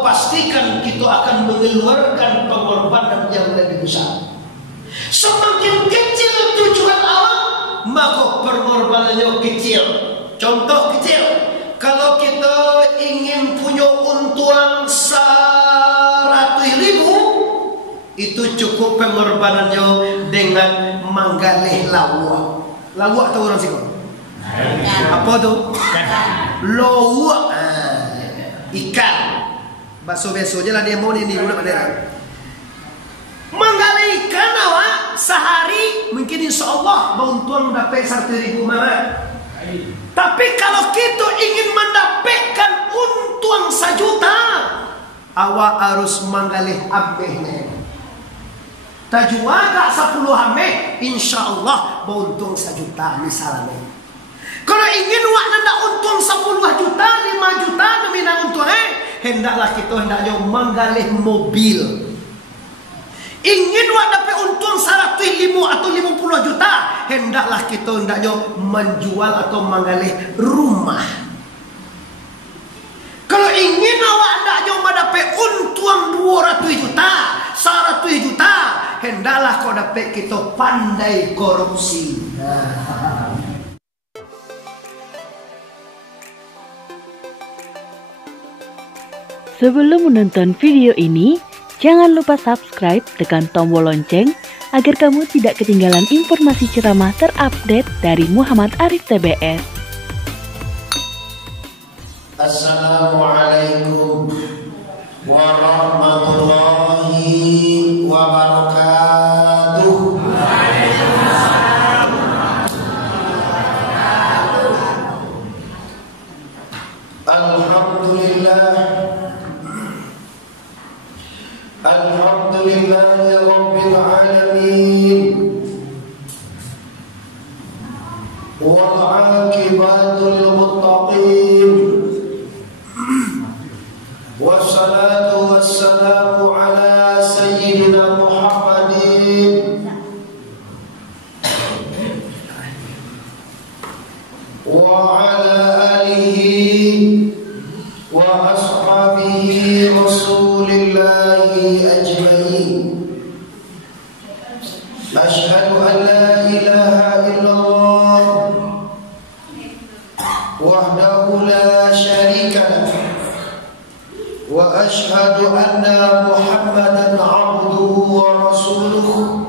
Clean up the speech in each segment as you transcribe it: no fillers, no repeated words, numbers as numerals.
Allah pastikan kita akan mengeluarkan pengorbanan yang lebih besar. Semakin kecil tujuan awak, maka pengorbanannya kecil. Contoh kecil, kalau kita ingin punya untuan 100.000, itu cukup pengorbanannya dengan menggalih lawak. Lawak tahu orang sih? Apa tuh? Lawak. Ikan. Bakso biasa aja lah dia mau ini udah pada. Menggali ikan awak sehari mungkin insya Allah untung dapat 100.000 mana. Tapi kalau kita ingin mendapatkan untung 1 juta, awak harus menggali ambehnya. Tajwa tak 10 ambeh, insya Allah untung 1 juta misalnya. Kalau ingin awak nanda untung 10 juta, 5 juta nominal untung hendaklah kita hendaknya menggali mobil. Ingin awak dapat untung 105 atau 50 juta, hendaklah kita hendaknya menjual atau menggalih rumah. Kalau ingin awak hendaknya mendapat untung 200 juta, 100 juta, hendaklah kau dapat kita pandai korupsi. Sebelum menonton video ini, jangan lupa subscribe, tekan tombol lonceng agar kamu tidak ketinggalan informasi ceramah terupdate dari Muhammad Arif TBS. Assalamualaikum warahmatullahi wabarakatuh. Alhamdulillahi Rabbil Alamin, wal aqibatu lil muttaqin, wassalatu wassalamu ala sayyidina Muhammadin wa ala alihi wa ashabihi Rasulillah ajma'in. Asyhadu an la ilaha illallah wahdahu la syarika lah, wa asyhadu anna Muhammadan abduhu wa rasuluh,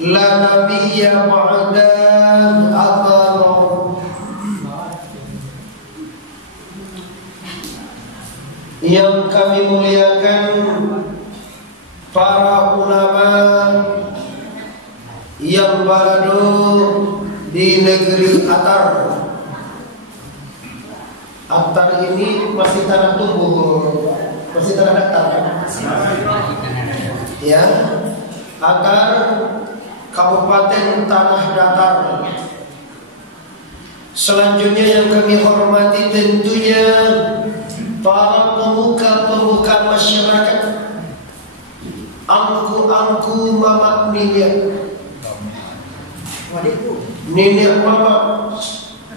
la nabiyya ba'dahu abadahu. Yang kami muliakan para ulama yang berada di negeri Atar. Atar ini masih tanah tumbuh, masih tanah datar. Ya, Atar Kabupaten Tanah Datar. Selanjutnya yang kami hormati tentunya para pemuka-pemuka masyarakat, angku-angku mama nenek, nenek mama,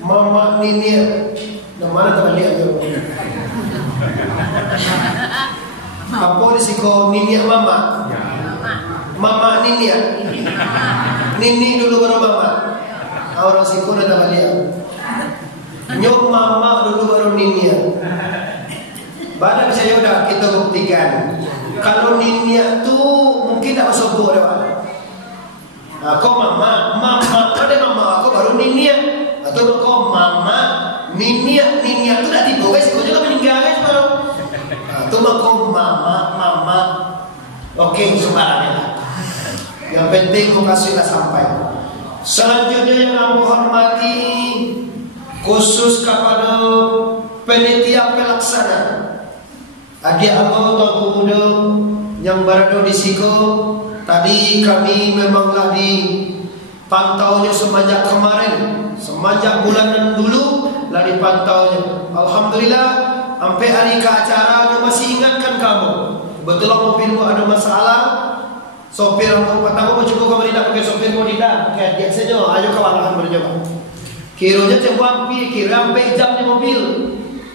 mama nenek, mana teman dia? Apa risiko nenek mama? Mama nenek, nenek dulu baru mama. Orang risiko dah teman dia. Nyom mama dulu baru nenek. Badan saya udah kita buktikan. Kalau ninia tuh mungkin tak masuk gua dah. Kau mama, ada mama aku baru ninia. Atau kau mama, ninia tuh dah tiba guys. Kau juga meninggal guys baru. Atau kau mama. Oke, sembarangnya. Yang penting kau kasihlah sampai. Selanjutnya yang aku hormati khusus kepada panitia pelaksana, adik abang tuan muda yang berada di Siko. Tadi kami memanglah dipantaunya semenjak kemarin, semenjak bulanan dulu lah dipantaunya. Alhamdulillah sampai hari ke acara masih ingatkan kamu. Kebetulan mobilmu ada masalah, sopir aku patangmu cukup kamu tidak pakai sopir mau tidak, kayak dia saja. Ayo kawan akan berjawab. Kiranya cembuampi, kira sampai jam di mobil.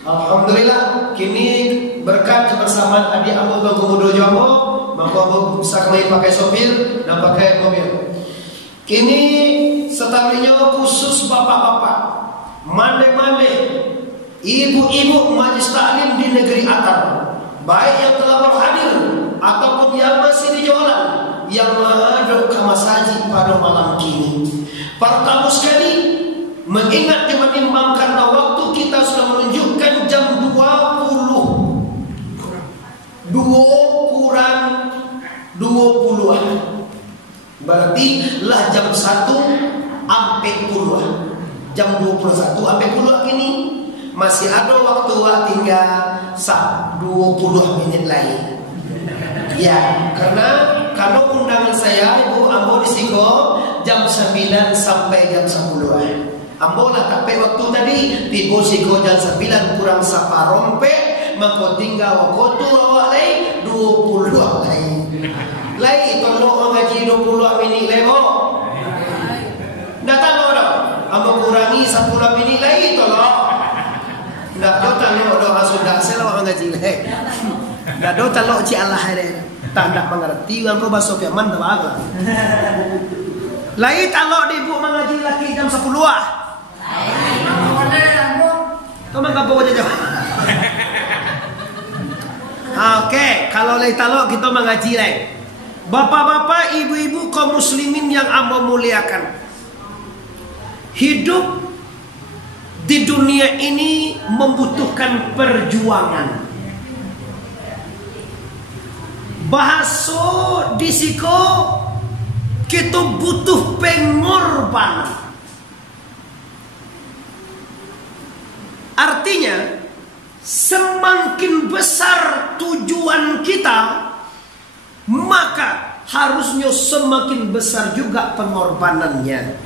Alhamdulillah, kini berkat kebersamaan adik Abu Bangkudo Jambo, maka Abu bisa kembali pakai sopir dan pakai mobil. Kini setelahnya khusus bapak-bapak, mande-mande, ibu-ibu majlis taklim di negeri Atar, baik yang telah berhadir ataupun yang masih di jalan, yang menghadap ke masjid pada malam kini. Para tamu sekali, mengingat dan menimbangkan waktu kita sudah menunjukkan jam 20 kurang 20-an, berarti lah jam 1 sampai puluhan, jam 21 sampai puluhan ini masih ada waktu tinggal 20 menit lagi. Ya, karena kalau undangan saya Ibu Ambo di Siko jam 9 sampai jam 10-an. Ambo lah tapi waktu tadi tiba Siko jam 9 kurang saparompe, maka tinggal waktu awak lagi 20 lagi. Lagi tolong ngaji 20 menit lego. Datang orang, ambo kurangi 10 menit lagi tolong. Ndak do talo do sudah selalu ngaji lagi. Ndak do talo ci Allah hari. Tak ndak mengerti ambo bahasa Yaman dah agak. Lagi talo di ibu mengaji lagi jam 10-an. Kau mengapa aja jawab? Oke, kalau lagi talo kita mengaji lagi. Bapak-bapak, ibu-ibu kaum muslimin yang ambo muliakan, hidup di dunia ini membutuhkan perjuangan. Bahasa disiko kita butuh pengorbanan. Artinya semakin besar tujuan kita, maka harusnya semakin besar juga pengorbanannya.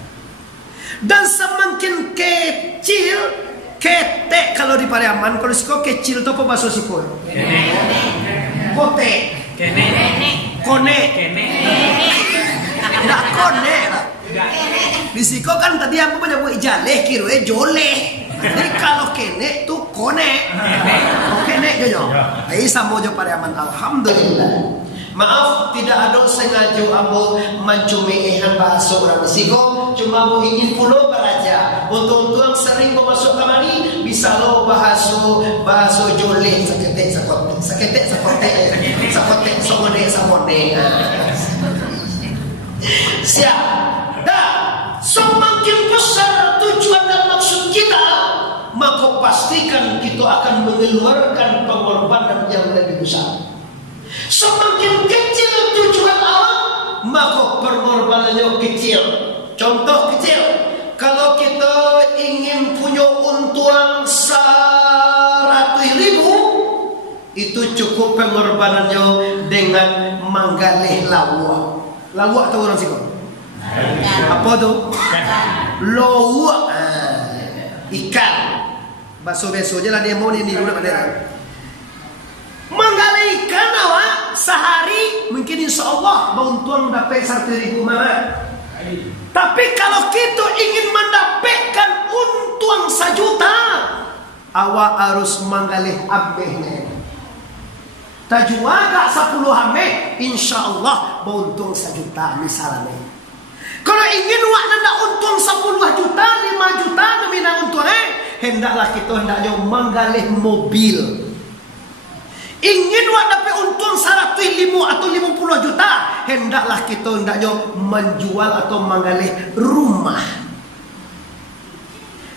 Dan semakin kecil, ketek kalau di Pariaman, kalau siko kecil itu apa bahasa siko? Kote, kone, nggak kone. Di siko kan tadi aku menyebut jaleh, kirue joleh. Jadi kalau kene tuh kone, kene aja. Ini sama aja Pariaman. Alhamdulillah. Maaf, tidak ada sengaja ambo mencumihan bahasa orang Siko. Cuma ambo ingin pulau belajar. Untuk tuang sering masuk kamari, bisa lo bahasa joleh saketek samode. Siap. Dah, semakin besar tujuan dan maksud kita, maka pastikan kita akan mengeluarkan pengorbanan yang lebih besar. Semakin kecil tujuan awak, maka pengorbanannya kecil. Contoh kecil, kalau kita ingin punya untuan 100.000, itu cukup pengorbanannya dengan menggalih lawak. Lawak tahu orang sih kok? Apa tuh? Lawak, ikan. Baso-baso aja lah dia mau ini udah pada. Menggali ikan awak sehari mungkin insya Allah untuan mendapat 100.000 malah. Tapi kalau kita ingin mendapatkan untuan 1 juta, awak harus menggali abehnya. Tajuan gak 10 hameh, insya Allah untung 1 juta misalnya. Kalau ingin awak nanda untung 10 juta, 5 juta namina untung hendaklah kita hendaknya menggali mobil. Ingin awak dapat untung 105 atau 50 juta, hendaklah kita hendaknya menjual atau menggalih rumah.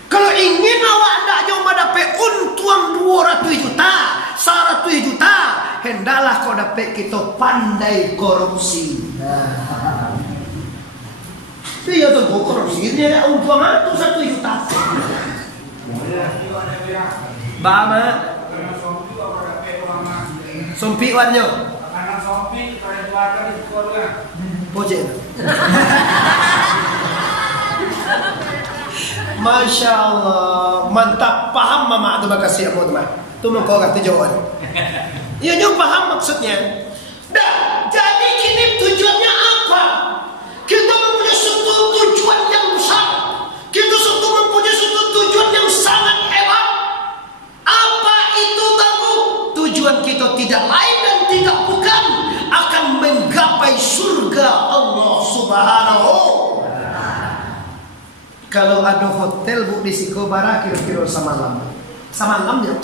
Kalau ingin awak hendaknya mendapat untung 200 juta, 100 juta, hendaklah kau dapat kita pandai korupsi. Iya tuh korupsi, ini ada untung itu 1 juta. Bama Sompi warnyo. Anak sompi pada keluarga di keluarga. Bojen. Masya Allah, mantap, paham mama tu makasih aku teman. Tu mengkau kata jawaban. Ia nyu paham maksudnya. Dah, jadi kini tujuannya apa? Kita mempunyai suatu tujuan yang besar. Kita mempunyai suatu tujuan yang sangat hebat. Apa Kalau ada hotel bu di Sikobara kira-kira samalam ya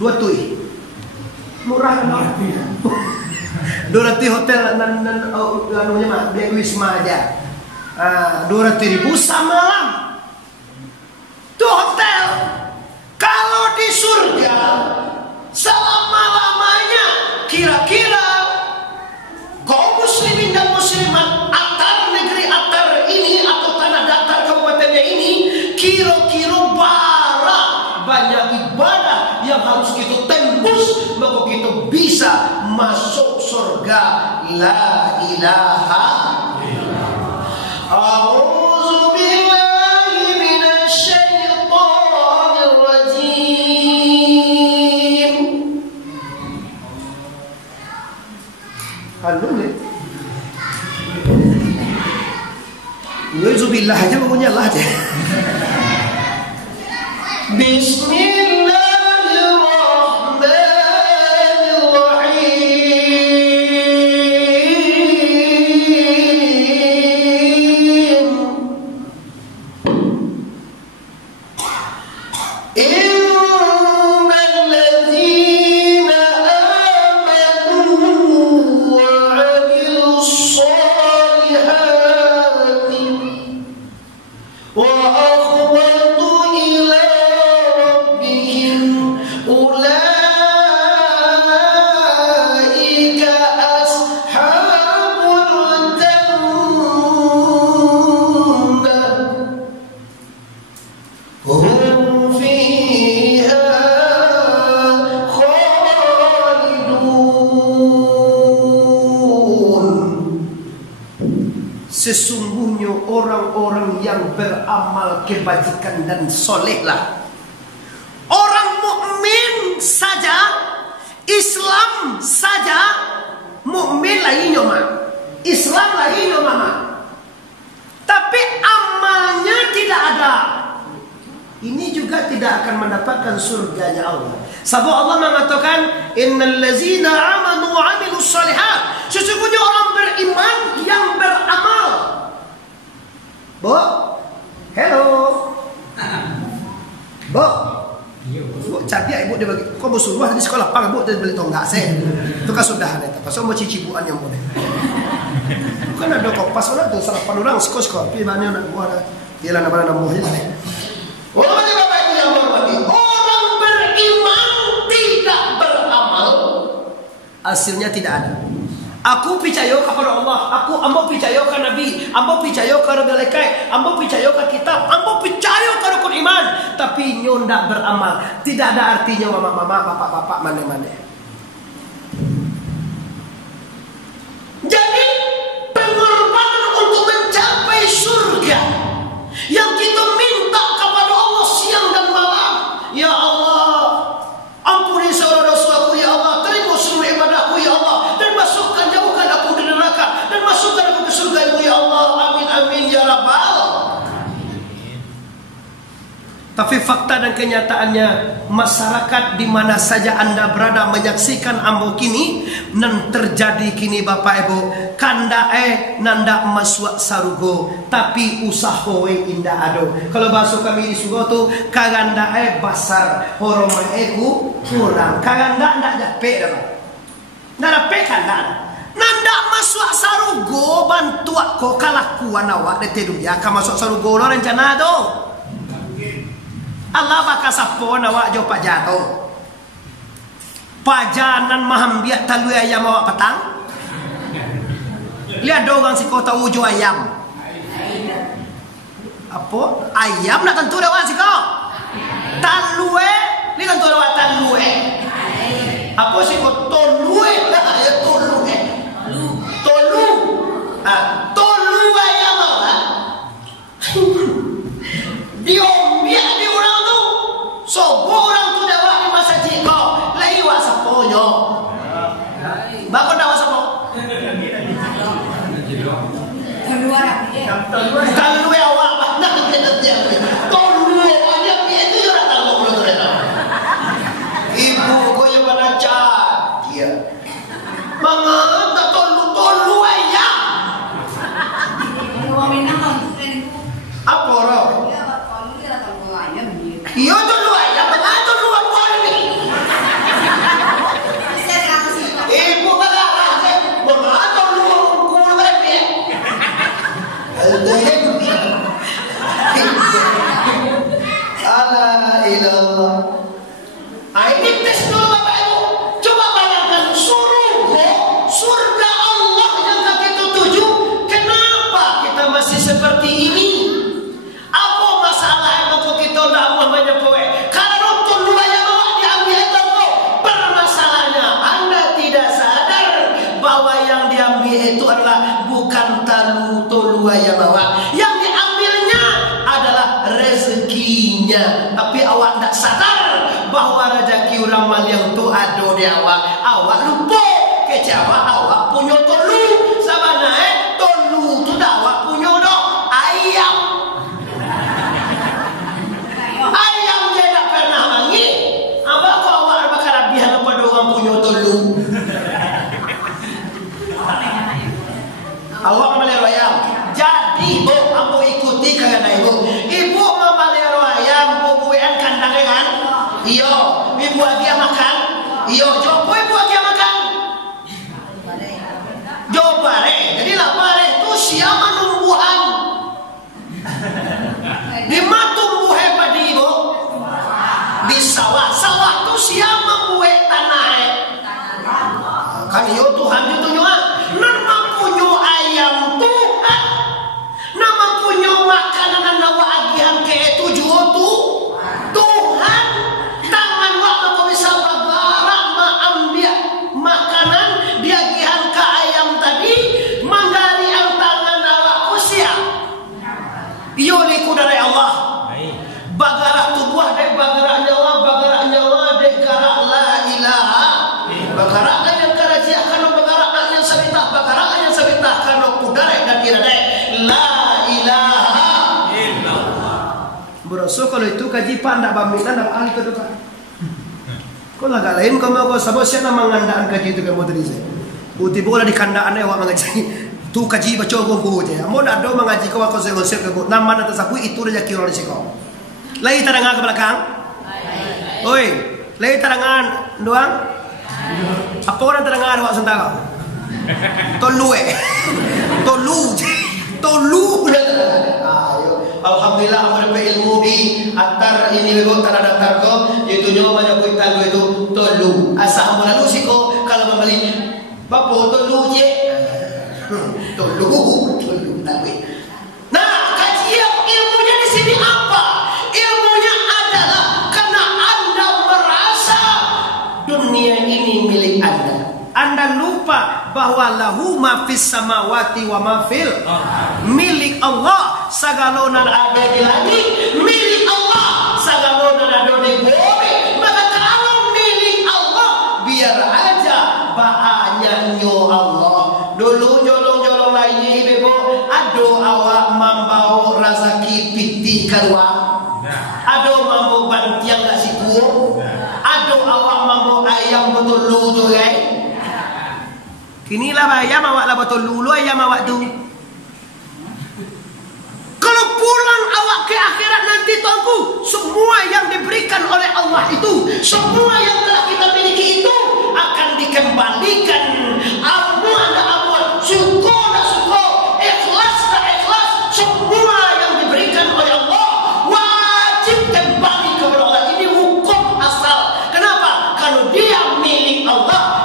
2 tui murah kan 200 hotel anunya mah biaya Wisma aja 200.000 samalam tuh hotel. Kalau di surga selama-lamanya kira-kira kaum muslimin dan muslimat atar negeri atar ini atau tanah datar kabupatennya ini kira-kira bara banyak ibadah yang harus kita tembus maka kita bisa masuk surga. La ilaha illallah. A'udzu billahi minasyaitonir rajim. Halo nih. Yuzubillah aja pokoknya Allah aja. Bismillahirrahmanirrahim. Innal ladzina amanu wa 'amilus solihati wa akhbatu ila rabbihim ulaika ashabul jannah hum fiha khalidun. Sesungguhnya orang-orang yang beramal kebajikan dan solehlah. Orang mukmin saja, Islam saja, mukmin lainnya mah, Islam lainnya mama. Tapi amalnya tidak ada. Ini juga tidak akan mendapatkan surganya Allah. Sebab Allah mengatakan innal ladzina amanu wa 'amilus shalihat. Sesungguhnya orang beriman yang beramal. Bu, hello. Bu, cantik ibu dia bagi. Kau mau suruh di sekolah pang ibu dia beli tonggak saya. Itu kan sudah ada. Pasal mau cicibuan yang boleh. Bukan ada kopas orang tu sarapan orang sekolah. Tapi mana nak buat? Dia lah nama muhil. Walaupun Bapak Ibu yang hormati, orang beriman tidak beramal, hasilnya tidak ada. Aku percaya kepada Allah, ambo percaya ke Nabi, ambo percaya ke malaikat, ambo percaya ke kitab, ambo percaya ke rukun iman, tapi nyo ndak beramal, tidak ada artinya mama-mama, bapak-bapak, mana-mana. Jadi pengorbanan untuk mencapai surga yang kita minta kepada Allah siang dan malam. Ya Allah, ampuni segala dosaku ya Allah, terima seluruh ibadahku ya Allah, dan jauhkan aku dari neraka, dan masukkan aku ke surga-Mu ya Allah. Amin amin ya rabbal. Tapi fakta dan kenyataannya, masyarakat di mana saja Anda berada menyaksikan ambo kini nan terjadi kini Bapak Ibu, kandae nanda masuk sarugo tapi usahoe indah ado. Kalau bahasa kami di Sugo tu kagandae basar horomae ku kurang, kaganda ndak dape dah. Ndak dape kanda. Nanda masuk sarugo bantu ko kalakuan awak de teduya ka masuk sarugo lo rencana do. Allah bakal sapon awak jo pajato. Pajanan mahambiak talui ayam awak petang. Lihat doang si kota ujo ayam. Apa? Ayam nak tentu dah si kau. Talue, ni tentu dah talue. Apa si kau tolue lah ya tolue. Tolu. Tolu ayam awak. Diombiak di orang tu. Sobo orang tu dah di masa jiko. Lai wak saponyo. Bapa dah wak sapo. Kalau awak nak dia. Tolu ayam itu orang tahu belum terima. Ibu kau yang mana cak dia. Mengapa tolu ayam? Apa? Iya dulu aja, mengatur lu boleh nih. Ibu kagak mengatur lu kumpul berapa? Ala ilallah. Ini tes dulu Bapak Ibu. Coba bayangkan surga Allah yang kita tuju. Kenapa kita masih seperti ini? Apa masalah yang kita tidak namanya poe? Kalau tulu yang bawa diambil itu permasalahannya. Anda tidak sadar bahwa yang diambil itu adalah bukan tulu yang bawa. Yang diambilnya adalah rezekinya. Tapi awak tidak sadar bahwa rezeki orang Maliang itu ada di awak. Awak lupa kecawa awak punya tolu. Sebenarnya tolu itu awak punya dong ayam. Ayam dia tak pernah mangi. Apa kau awak bakal abihan pada orang punya tolu? Awak melero ayam. Jadi ambo ikuti kagak ibu. Ibu melero ayam, bubuan kandang kan? Iyo, ibu lagi makan. Iyo, coba ibu lagi makan. Jobare, jadi lapare itu siapa numbuhan? Di mana tumbuh hebat di ibu? Di sawah. Sawah itu siapa buat tanah? Kan iyo Tuhan itu nyuat. Nama punya ayam Tuhan. Nama punya makanan dan nawa agihan ke tujuh tu Tuhan. Tangan waktu kau bisa bergerak mengambil makanan dia agihan ke ayam tadi. Manggari ang tangan awak usia. Iyo liku dari Allah. Bagarak tubuh dek bagarak nyawa dek garak la ilaha. Bagarak yang karaji akan bagarak yang sabitah bagarak yang sabitah karena kudare dan iradai la ilaha illallah. Boroso kalau itu kaji pandak baminan dan ahli kedudukan. Kau laga lain kau mau sabos siapa mengandaan kaji itu kamu tadi saya. Uti bola di kandaan awak mengaji. Tu kaji baca kau je. Mau dah do mengaji kau aku saya konsep kau. Nama nanti sapu itu dah kira di sini. Lagi tarangan ke belakang. Oi, lagi tarangan doang. Apa orang tarangan awak sentara? Tolu. Alhamdulillah ada ilmu di antar ini bego tanah datar ko yaitu nyawa banyak kuitan itu tolu asa amun lalu sih ko kalau membeli bapo tolu je tolu tapi nah kajian ilmunya di sini apa ilmunya adalah karena Anda merasa dunia ini milik Anda lupa bahwa lahu ma fis samawati wa ma fil milik Allah sagalonan ada di langit milik Allah sagalonan ada di bumi. Maka kalau milik Allah biar aja bahannya nyo Allah dulu jolong-jolong lainnya ibu ado awak mambau rasa kipiti keluar ado mambo bantiang gak siku ado awak mambo ayam betul lutu guys. Inilah ayam awak lah betul lulu ayam awak tu. Kalau pulang awak ke akhirat nanti tuanku, semua yang diberikan oleh Allah itu, semua yang telah kita miliki itu akan dikembalikan. Amuan dan amuan, syukur dan syukur, ikhlas dan ikhlas, semua yang diberikan oleh Allah wajib kembali kepada Allah. Ini hukum asal. Kenapa? Kalau dia milik Allah.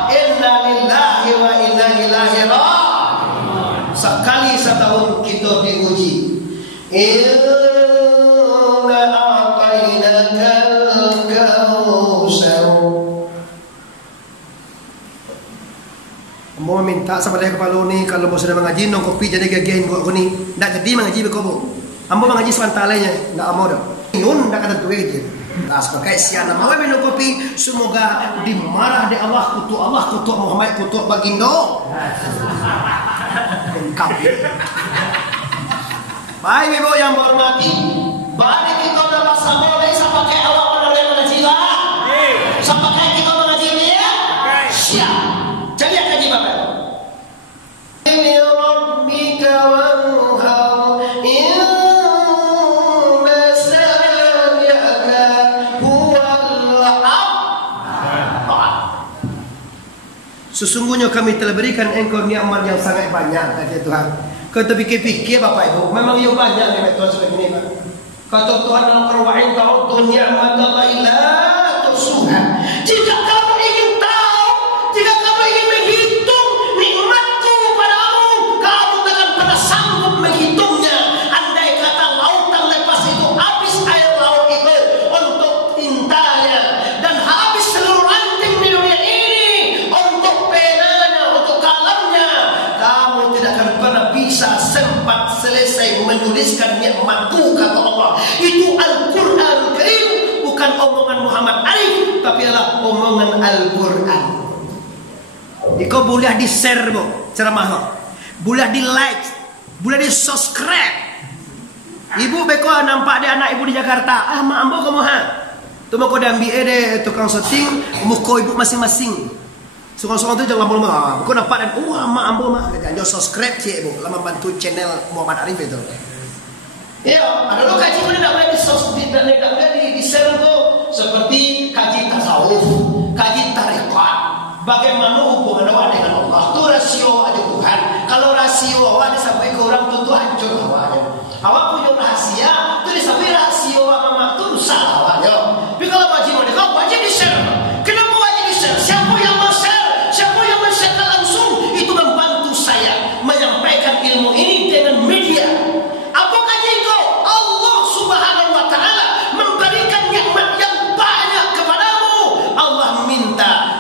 Sekali setahun kita diuji. Inna a'tainakal kautsar. Mau minta sama dia kepala ni kalau mau sudah mengaji nong kopi jadi gagian gua ni. Ndak jadi mengaji bekobo. Ambo mengaji sebentarnya, ndak mau dah. Nun ndak kata tuwe je. Nas pakai siana mau minum kopi semoga dimarah di Allah kutu Muhammad kutu bagindo. Baik ibu yang berhormati, balik kita dapat boleh sampai ke awak pada mengaji lah. Sampai kita mengaji dia. Siap. Jadi akan di bapak. Ini rabbika wanhar inna sa'yaka Sesungguhnya kami telah berikan engkau nikmat yang sangat banyak, kata Tuhan. Kata pikir-pikir Bapak Ibu, memang ia banyak nikmat Tuhan seperti ini, Pak. Kata Tuhan dalam Al-Quran, ta'udhu ni'matallahi la tuhsuha. Jika kamu ingin tahu, jika kamu ingin menghitung nikmatku padamu, kamu takkan pernah sanggup menghitungnya. Andai kata lautan lepas itu habis air laut itu untuk tintanya, dan habis seluruh ranting di dunia ini untuk penanya, untuk kalamnya, kamu tidak akan pernah bisa sempat selesai menuliskan nikmatku, kata Allah. Itu Al-Quran Karim, bukan omongan Muhammad Arif, tapi adalah omongan Al-Quran. Kau boleh di share ceramah, boleh di like, boleh di subscribe. Ibu beko nampak dia anak ibu di Jakarta, mak ambo kamu tu mau kau ambil tukang syuting muka ibu masing-masing. Seorang-seorang tu jangan lama-lama. Kau nampak dan mak ambo mak, jangan subscribe cik ibu, lama bantu channel Muhammad Arif itu. Ya, ada lo kaji pun tidak boleh di share tu, seperti kaji tasawuf, kaji tarikat, bagaimana hubungan awak dengan Allah. Tu rasio aja Tuhan. Kalau rasio awak disampaikan ke orang tu hancur awaknya. Awak punya rahasia, tu disampaikan rasio awak mama tu rusak awaknya. Tapi kalau wajib ada, kau wajib di share. Kenapa wajib di share? Siapa yang men-share? Siapa yang men-share langsung? Itu membantu saya menyampaikan ilmu ini dengan media.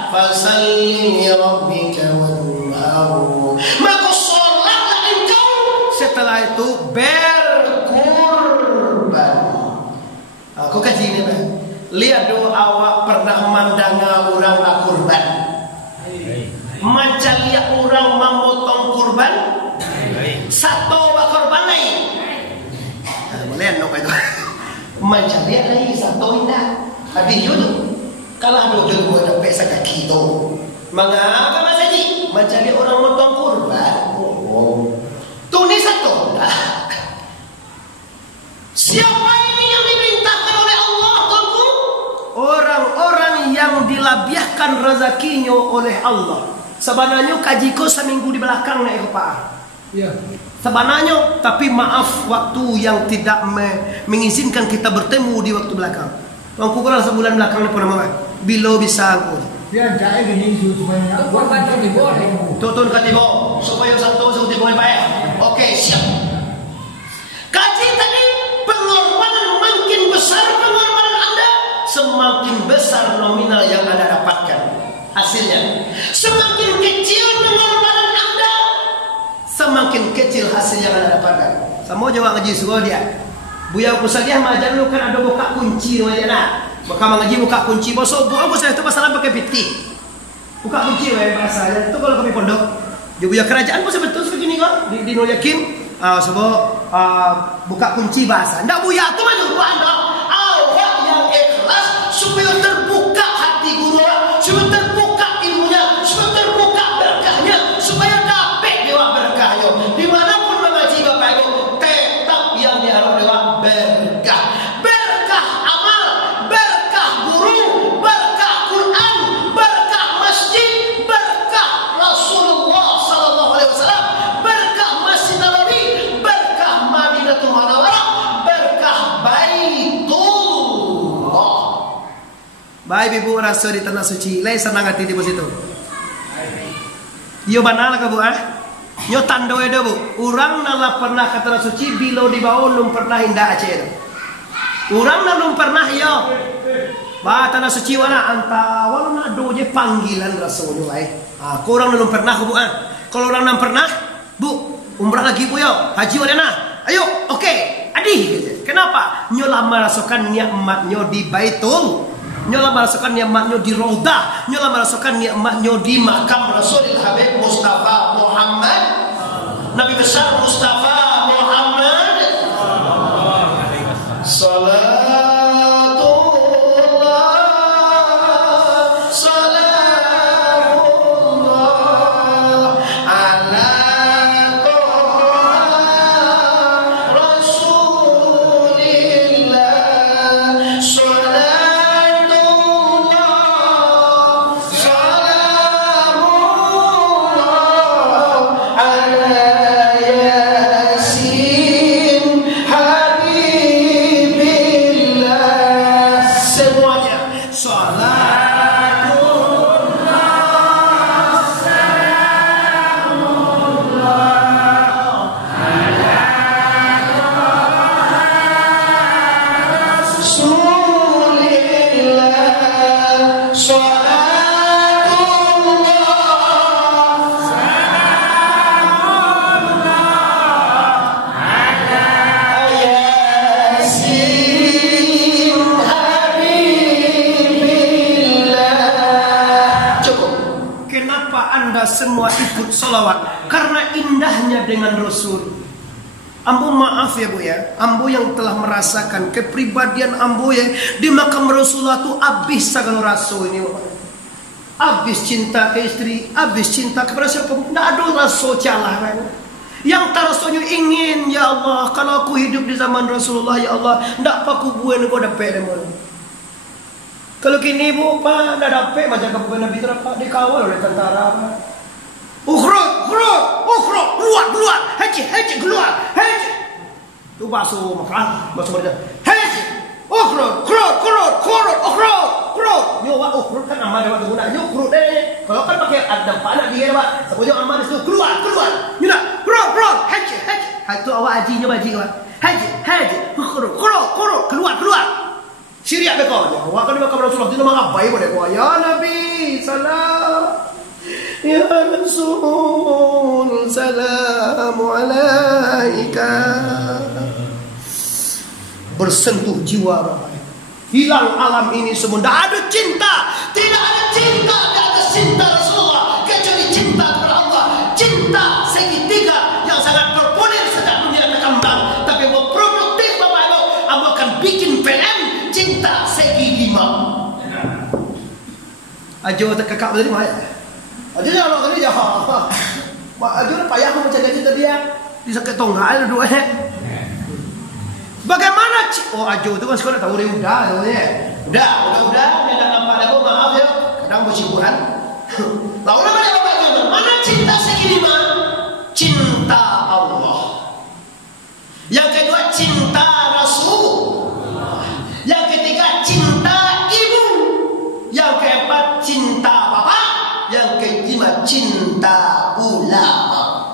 Fasalli rabbika wanhar. Maka solatlah engkau, setelah itu berkurban. Aku kaji ini, Pak. Lihat dulu awak pernah mandang orang nak kurban. Macam lihat orang memotong kurban. Satu kurban lain. Boleh nok itu. Macam lihat lagi satu indah. Habis itu kalau ada orang buat dapat sakit itu, mengapa masa ni? Macam dia orang motong kurban. Tu ni satu. Siapa ini yang diperintahkan oleh Allah, tuanku? Orang-orang yang dilabiahkan rezekinya oleh Allah. Sebenarnya kaji kau seminggu di belakang naik Pak. Ya. Sebenarnya, tapi maaf waktu yang tidak mengizinkan kita bertemu di waktu belakang. Aku kurang sebulan belakang ni pun nama. Bilo bisa aku. Dia jaya gini supaya korban tu boleh. Tutun katibo supaya satu seperti boleh bayar. Okey, siap. Kaji tadi pengorbanan makin besar pengorbanan Anda, semakin besar nominal yang Anda dapatkan. Hasilnya, semakin kecil pengorbanan Anda, semakin kecil hasil yang Anda dapatkan. Sama jawab ngaji suruh dia. Buya Pusadiah majar lu kan ada buka kunci wajah nak. Maka mengaji buka kunci bosok buah bos itu pasal pakai piti. Buka kunci bahasa itu kalau kami pondok. Dia buya kerajaan pun betul seperti ini kok di Nur Yakin. Sebab buka kunci bahasa. Ndak buya tu mana Anda. Awak yang ikhlas supaya terbuka hati guru, supaya terbuka ilmunya, supaya terbuka berkahnya, supaya dapat dewa berkahnya. Dimanapun mengaji Bapak Ibu, tetap yang diharap dewa berkah. Berkah amal, berkah guru, berkah Quran, berkah masjid, berkah Rasulullah sallallahu alaihi wasallam, berkah Masjid Nabawi, berkah Madinatul Munawwarah, berkah Baitullah. Baik ibu rasa di tanah suci, lain senang hati di situ. Yo banal ka bu Nyo tando ada bu. Orang nala pernah ke tanah suci bila di bawah belum pernah indah Aceh. Orang nala belum pernah yo. Ba tanah suci wana anta wala na do je panggilan rasulnya ai. Korang belum pernah bu Kalau orang nam pernah, bu, umrah lagi bu yo. Haji wala na. Ayo, okey. Adi. Kenapa? Nyo lama rasakan nikmatnya di Baitul. Nyo lama rasakan nikmatnya di Raudah. Nyo lama rasakan nikmatnya di makam Rasulul Habib Mustafa Muhammad, Nabi besar Mustafa Muhammad. Salatullah, salamullah ala Rasulillah. Salatullah, salamullah semua ikut solawat karena indahnya dengan Rasul. Ambo maaf ya Bu ya, ambo yang telah merasakan kepribadian ambo ya di makam Rasulullah tu habis dengan Rasul ini. Habis cinta ke istri, habis cinta kepada siapa pun. Tidak ada Rasul calah kan. Yang tarasnya ingin, ya Allah, kalau aku hidup di zaman Rasulullah, ya Allah, tidak paku buat aku dapat mana. Kalau kini Bu, Pak, tidak dapat macam kebukan Nabi itu dapat dikawal oleh tentara. Ukhrud, keluar, haji, keluar, haji. Itu basuh makan, basuh berjalan. Haji, ukhrud. Nyawa ukhrud kan amal dewa guna, ukhrud deh. Kalau kan pakai ada panah dia Pak, sebenarnya amal itu keluar. Nyudah, keluar, haji. Itu awak haji nyoba haji Pak. Haji, ukhrud, keluar. Syiriak bekau. Awak kan di makam Rasulullah itu nama apa ya pada kau? Ya Nabi, salam. Ya Rasul, salamu alaika. Bersentuh jiwa Bapak. Hilang alam ini semua. Tidak ada cinta di atas cinta Rasulullah kecuali cinta kepada Allah. Cinta segitiga yang sangat berpolir sejak dunia berkembang. Tapi mau produktif Bapak Ibu, Abu akan bikin film cinta segi 5. Ajo terkekak tadi mah. Ajo kalau tadi ya. Ajo payah mau menjaga cinta dia. Di sakit tonggal dua. Bagaimana Ajo itu kan sekolah tahu dia udah dia nak nampak aku maaf ya kadang berciburan. Lalu mana Bapak Ajo mana cinta segi 5? Cinta Allah. Yang kedua cinta Rasul. Yang ketiga cinta ibu. Yang keempat cinta bapak. Yang kelima cinta ulama.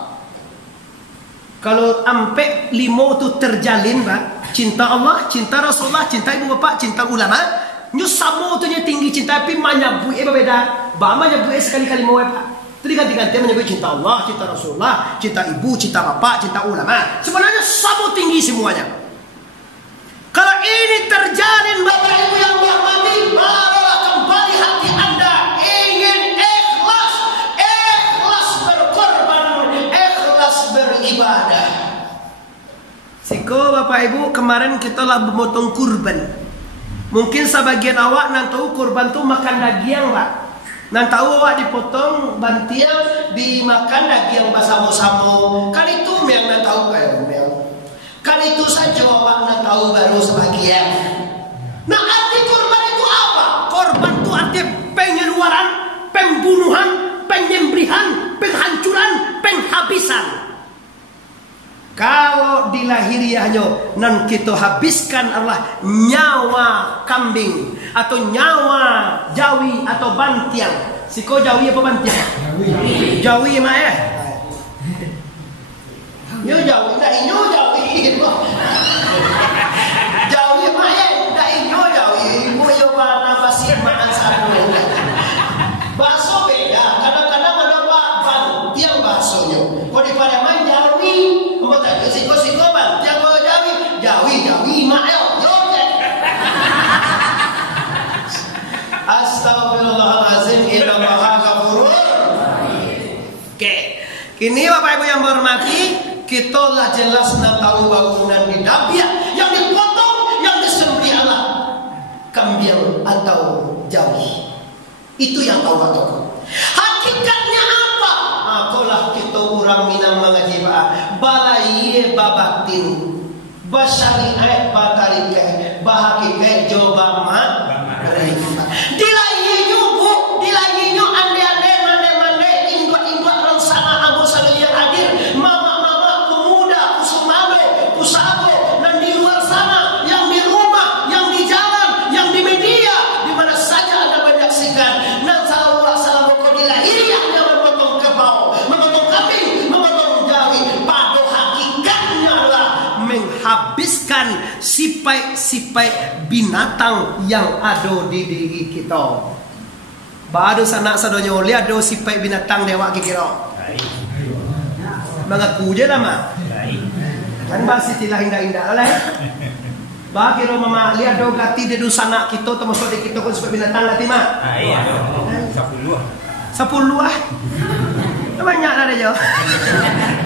Kalau sampai 5 itu terjalin Pak, cinta Allah, cinta Rasulullah, cinta ibu bapak, cinta ulama, nyu samo tu tinggi cinta tapi menyabu berbeda. Ba menyabu sekali-kali mau Pak. Itu ganti-ganti menyebut cinta Allah, cinta Rasulullah, cinta ibu, cinta bapak, cinta ulama. Sebenarnya samo tinggi semuanya. Kalau ini terjalin Bapak Ibu yang dihormati, barulah kembali hati Anda ingin ikhlas berkorban, ikhlas beribadah. Siko Bapak Ibu, kemarin kita lah memotong kurban. Mungkin sebagian awak nan tahu kurban tu makan daging Pak. Nan tahu awak dipotong bantiang dimakan daging bersama-sama. Kan itu yang nan tahu kan itu saja awak nan tahu baru sebagian. Nah arti kurban itu apa? Korban itu arti pengeluaran, pembunuhan, penyembelihan, penghancuran, penghabisan. Kalau di lahiriahnya nan kita habiskan adalah nyawa kambing atau nyawa jawi atau bantiang. Siko jawi apa bantiang? Jawi mah ya. Yo jawi dah inyo jawi. Jawi mah ya dah inyo jawi. Ibu yo mana pasir makan satu. Bakso beda. Kadang-kadang ada bantiang baksonya. Kau di Padaman jawi. Kau tak siko bantiang kau jawi mak yo. Astagfirullahalazim, innallaha ghafurur. Oke. Kini Bapak Ibu yang berhormati, kita lah jelas nak tahu bangunan di Dabiah yang dipotong, yang disembelih adalah kambing atau jawi. Itu yang tahu atau hakikatnya apa? Akulah kita orang Minang mengaji Pak. Balai babatin, basyariat batarike, bahakike jobama. Dilayinya Bu, dilayinya ande-ande, mande-mande, induk-induk rencana Abu Salih yang hadir, mama-mama, pemuda, pusumame, pusago, dan di luar sana, yang di rumah, yang di jalan, yang di media, di mana saja Anda menyaksikan. Dan salam kau dilahiriah yang memotong kerbau, memotong kambing, memotong jawi. Pada hakikatnya adalah menghabiskan sipai-sipai binatang yang ada di diri kita. Baru sanak sadonya lihat do sipai binatang dewa kira. Mengaku je lama. Kan masih tilah indah-indah lah. Ba kira mama lihat do gati de do sanak kita termasuk di kita pun sipai binatang gati mah. Iya. 10 ah. Banyak lah dia.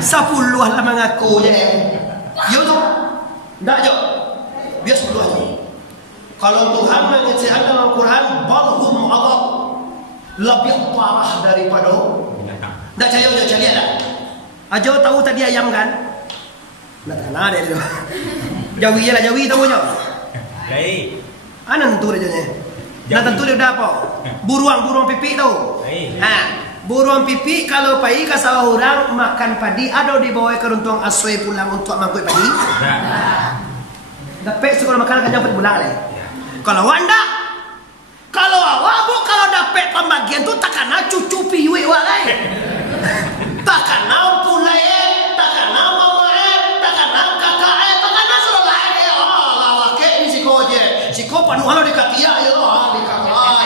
10 lah mengaku je. Yo tu. Tak je. Biar 10 aja. Kalau Tuhan mengatakan dalam Quran, balhum adab, lebih parah daripada. Tak percaya je cari dah. Ajo tahu tadi ayam kan? Tak kenal dia tu. Jawi je lah, Jawi tahu je. Baik. Ana tentu dia je. Nak tentu dia dah apa? Buruang pipik tahu. Buruang pipik kalau pai ke sawah orang makan padi ada di bawah keruntong asoi pulang untuk mangkuk padi. Dapat sekolah makan kan dapat pulang leh. Kalau anda kalau awak kalau dapat pembagian tu takkan cucu piwe walai. Takkan pulai, takkan mama, takkan kakak, takkan suruh lain. Allah ke ni si ko je. Si ko penuh lo dekat dia ya Allah di kakak.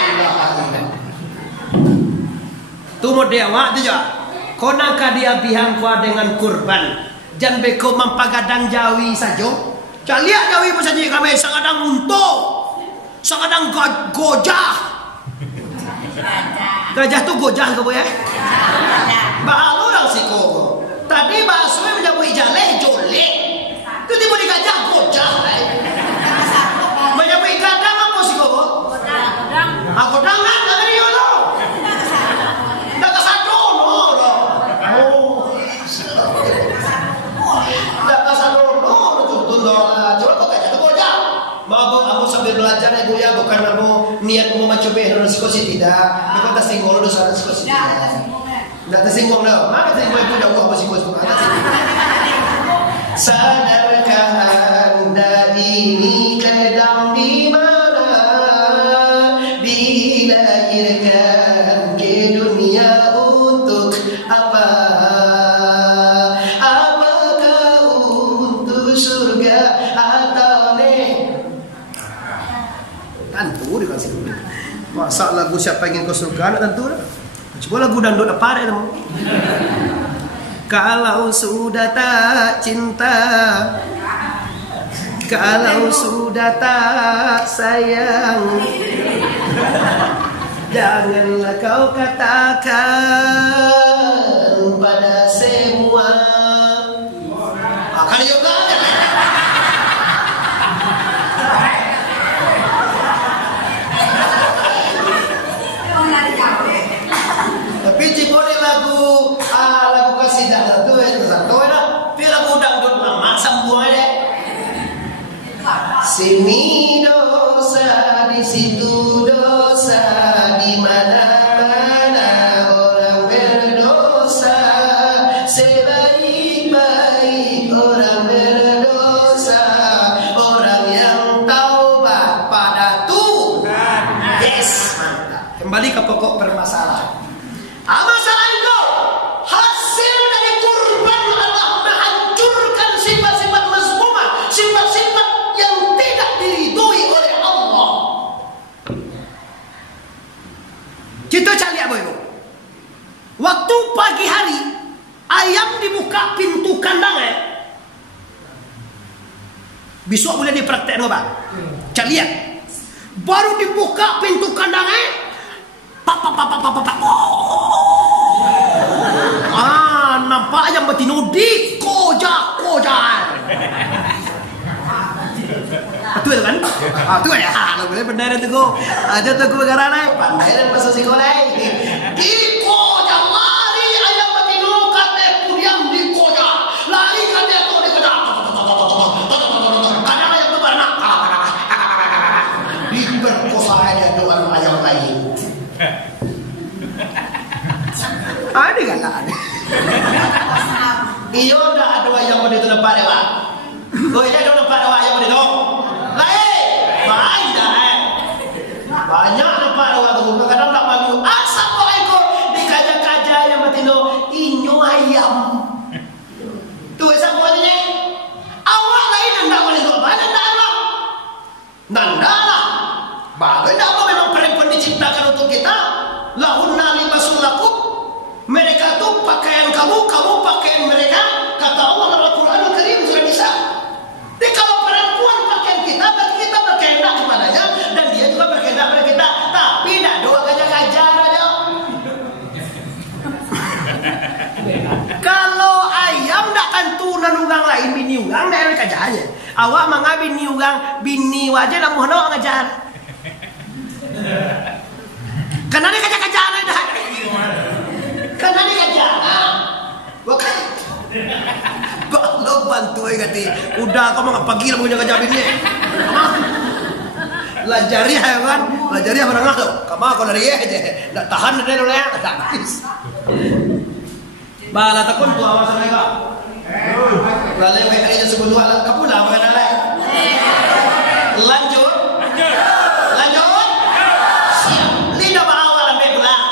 Tu model awak tu je. Kau nak dia pihang kuat dengan kurban. Jangan beko mempagadang Jawi saja. Jangan lihat Jawi pun saja kami sangadang untuk, sangadang gojah. Gajah tu gojah ke boleh? Bahalu orang siko. Tadi bahasanya menjadi jaleh jolek. Tu dia boleh gajah gojah. Menjadi gadang apa siko? Godang nak dari yo lo. Dah kasado no. Dah kasado no tu lah. Coba kau gajah tu gojah. Mau aku sambil belajar ibu ya bukan aku niat mau mencoba harus sih tidak. Aku tak singgol dosa harus sih. Tak tersinggung dah. Mana tersinggung ibu jauh apa singgung tu? Sadarkah anda ini sedang di mana? Dilahirkan ke dunia untuk apa? Apakah untuk surga atau ne? Tentu dikasih. Masa lagu siapa ingin ke surga? Tentu lah. Coba lagu dangdut apa ada tu? Kalau sudah tak cinta, kalau sudah tak sayang, janganlah kau katakan pada semua. Akan juga. Tapi cipone lagu kasidah tu satu dah. Tapi lagu dangdut lama sambung aja. Sini dosa di situ dosa di mana-mana orang berdosa sebaik-baik orang berdosa orang yang taubat pada Tuhan. Yes, mantap. Kembali ke pokok permasalahan. Masalah itu hasil dari kurban Allah menghancurkan sifat-sifat mazmumah, sifat-sifat yang tidak diridhoi oleh Allah. Kita cari apa itu? Waktu pagi hari ayam dibuka pintu kandangnya. Besok boleh dipraktekkan apa? Cari lihat. Baru dibuka pintu kandangnya. Nampak ayam betina dikojak. Betul kan? Betul ya. Boleh benar itu go. Aja tu go negara lain. Pandai dan bahasa sekolah. Dikojak lari ayam betina kata puriam dikojak. Lari kata tu dikojak. Kadang ayam tu beranak. Diperkosa aja dengan ayam lain. Ada kan tak ada? Iyo dah ada ayam pada tu nampak dia pak. Kau ini ada nampak ada ayam pada tu. Lain, banyak banyak nampak ada tu. Kadang tak malu. Asal kau ekor dikaja-kaja ayam pada tu. Inyo ayam. Tu esok kau ni. Awak lain anda boleh tu. Mana dah lah? Nanda lah. Bagaimana Allah memang perempuan diciptakan untuk kita? Lahunna libasul lakum. Mereka tu pakaian kamu, kamu pakaian mereka. Kata Allah dalam Al-Quranul Karim surah Nisa. Jadi kalau perempuan pakaian kita, berarti kita berkehendak kepadanya dan dia juga berkehendak pada kita. Tapi tidak doa kajar-kajar aja. urang dari kajaannya. Awak mangga bini urang, bini wajah nak mohon ngajar. Karena dia kajaan dah. Karena dia kajaan. Bukan. Kalau bantu kati, udah kau mau pagi lah punya kerja bini. Lajari hewan, lajari apa nangah tu? Kamu kau dari aja, tak tahan dari dulu ya, tak habis. Bala takun tu awas mereka. Bala yang kaya sebut dua, kamu lah makanอะไร? Lanjut. Siap. Lidah awal sampai pulang.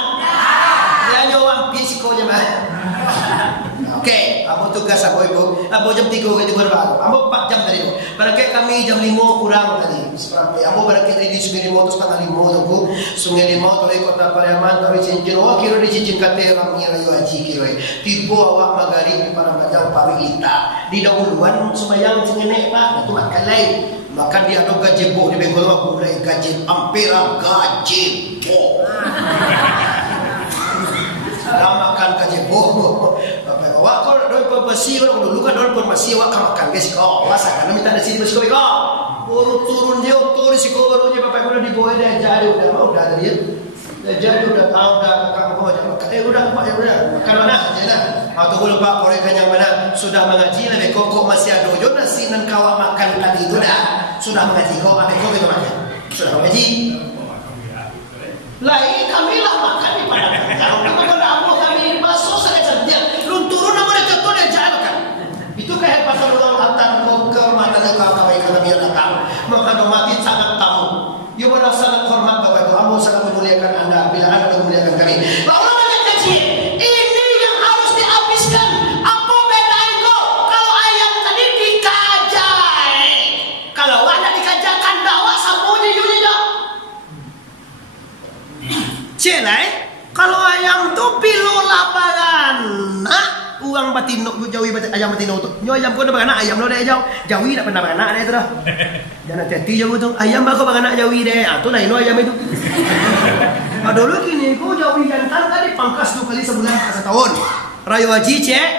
Dia nyawang psikonya mah. Oke, amo tugas aku ibu. Amo jam 3 ke baru. Amo 4 jam tadi. Barangkali kami jam 5 kurang tadi. Seperti amo barangkali di Sungai Limau tu setengah 5 tu. Sungai Limau tu kota Pariaman tu cincin. Oh kira di cincin kate orang yang ayu haji kira. Tiba awak magari para macam pawilita. Di dahuluan sembahyang cengenek pak. Itu makan lain. Makan dia ada gajebo di bengkol aku mulai gaji ampera gajebo. Makan gajebo. Awak kalau doi bersih orang dulu kan doi bersih awak kan makan guys kau awak kan minta ada sini bersih kau baru turun dia turun si kau baru dia bapak udah dibawa dia jadi udah mau udah dia jadi udah tahu udah kamu aja makan udah pak ya udah makan mana aja lah atau lupa mereka yang mana sudah mengaji lebih kok masih ada ojo nasi dan kau makan tadi itu dah sudah mengaji kau ambil kau itu makan sudah mengaji lain kami lah makan di padang kalau kamu kami masuk sangat cerdik turun nama dia contoh dia jalan kan itu kayak pasal orang hantar kehormatan kau kebaikan kami yang datang menghormati sangat tamu dia pada sangat hormat bapak ibu kamu sangat memuliakan anda bila anda memuliakan kami Allah mengatakan ini yang harus dihabiskan apa bedain kau kalau ayam tadi dikajai kalau ada dikajakan dakwah sapunya juga celai kalau ayam tu pilu lapangan uang batino jauhi ayam batino tu nyo ayam ko na baganak ayam lo deh jauh jauhi nak pernah baganak deh tu dah jangan hati-hati jauh tu ayam bako baganak jauhi deh tu lah ino ayam itu dulu kini ko jauhi jantan tadi pangkas 2 kali sebulan setahun rayo haji cek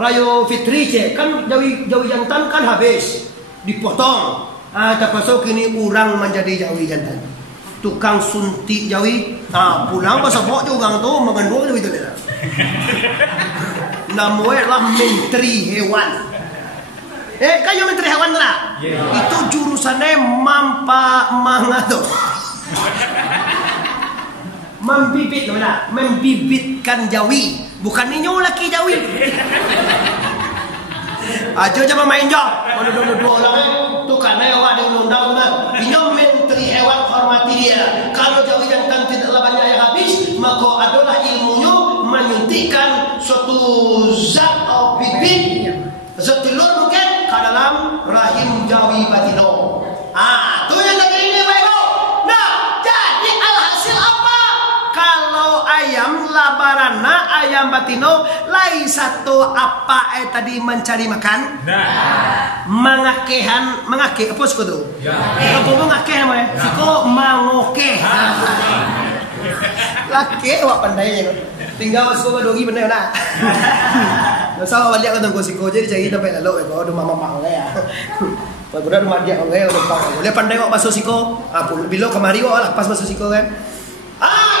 rayo fitri cek kan jauhi jantan kan habis dipotong terpasuk kini urang menjadi jauhi jantan tukang suntik jauhi pulang pas bok juga tu mengandung tu itu dah namanya adalah menteri hewan. Kayu menteri hewan lah. Itu jurusannya mangato. Membibit, mana? Membibitkan jawi. Bukan ninyo laki jawi. Aja jangan main jauh. Kalau dua orang tu kan awak di undang-undang kan. Ini menteri hewan hormati dia. Kalau jawi jantan tidaklah banyak yang habis, maka adalah ilmunya menyuntikkan suatu zat atau bibit zat telur mungkin ke dalam rahim jawi batino. Tu yang negeri ini baik. Nah, jadi alhasil apa? Kalau ayam labarana, ayam batino, lain satu apa tadi mencari makan. Mengakeh apa suku tu? Apa mengakeh namanya? Siko mangokeh. Laki awak pandai je. Tinggal masuk ke dogi benar nak. Masa awak balik ke tengku siko je dicari sampai lalu kau ada mama ya. Budak rumah dia orang udah pang. Dia pandai awak masuk siko. Bila kemari awak lepas masuk siko kan.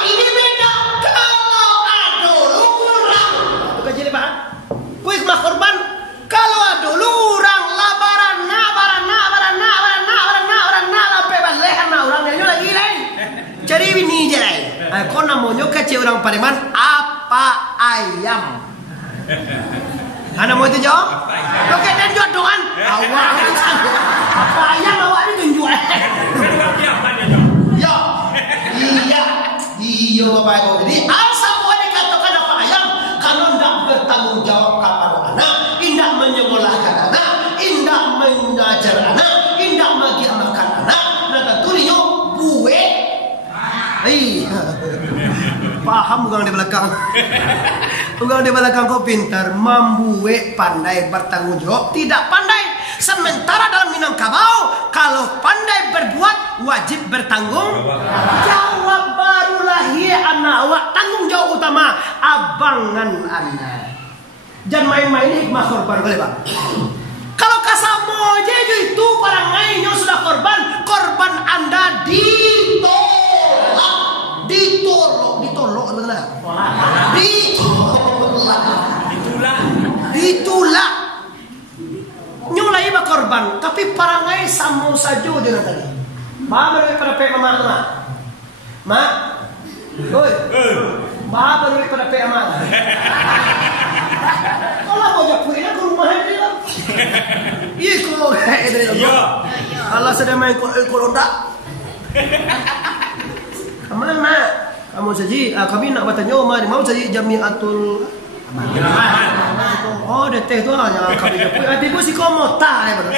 Ini beda kalau ada lurang. Tu kan jadi pak. Kuis mah korban kalau ada lurang labaran sampai balik anak orang dia lagi lain. Cari bini je lain. Kau namanya kecil orang Pariaman apa ayam? Anak mau itu jawab? Oke dan jual doan. Awak apa ayam awak ni tunjuk. Ya, iya bapak ibu. Jadi asal boleh katakan apa ayam kalau tidak bertanggung jawab kepada anak, tidak menyekolahkan anak, tidak mengajar anak, tidak bagi makan anak, dan tentunya buat. Paham bukan di belakang. Bukan di belakang kau pintar, membuat pandai bertanggung jawab, tidak pandai. Sementara dalam Minangkabau, kalau pandai berbuat wajib bertanggung jawab. Barulah ya anak awak tanggung jawab utama abangan anda. Jangan main-main hikmah korban boleh pak. Kalau kasar moje itu parangai nyo sudah korban Anda ditolak benar. Ditolak. Nyulai ba korban, tapi parangai samo saja dia tadi. Bapa pada pe mama. Ma. Oi. Bapa pada pe mama. Kalau mau japuin aku rumah ini lah. Iko dari Allah. Allah sedang main kolondak. Mana? Kamu saji, kami nak bertanya mau saji Jamiatul. Oh, deteh tu hanya kami japuin. Tapi gua si komota ya betul.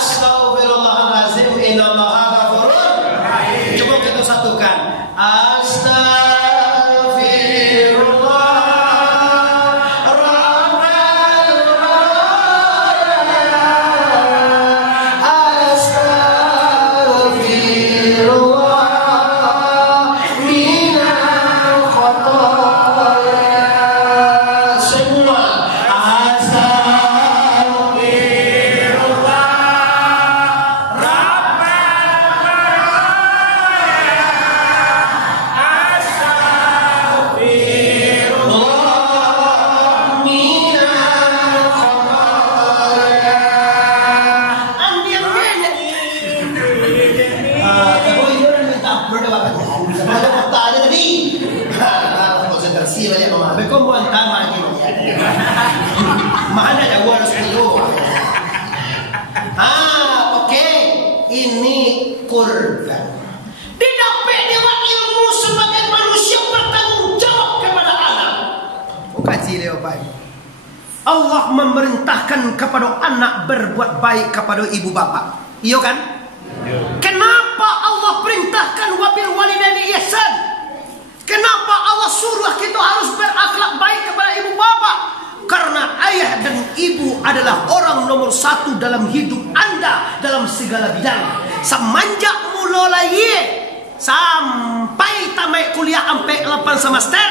Astaghfirullahalazim, innallaha ghafurur rahim. Coba kita satukan. Mana ya gua harus dulu. Oke. Ini kurban. Didapat dewa ilmu sebagai manusia bertanggung jawab kepada anak. Kaji dia baik. Allah memerintahkan kepada anak berbuat baik kepada ibu bapa. Iya kan? Kenapa Allah perintahkan wabil walidaini ihsan? Kenapa Allah suruh kita harus berakhlak baik kepada ibu bapa? Karena ayah dan ibu adalah orang nomor satu dalam hidup Anda dalam segala bidang. Semenjak mulai sampai tamat kuliah sampai 8 semester,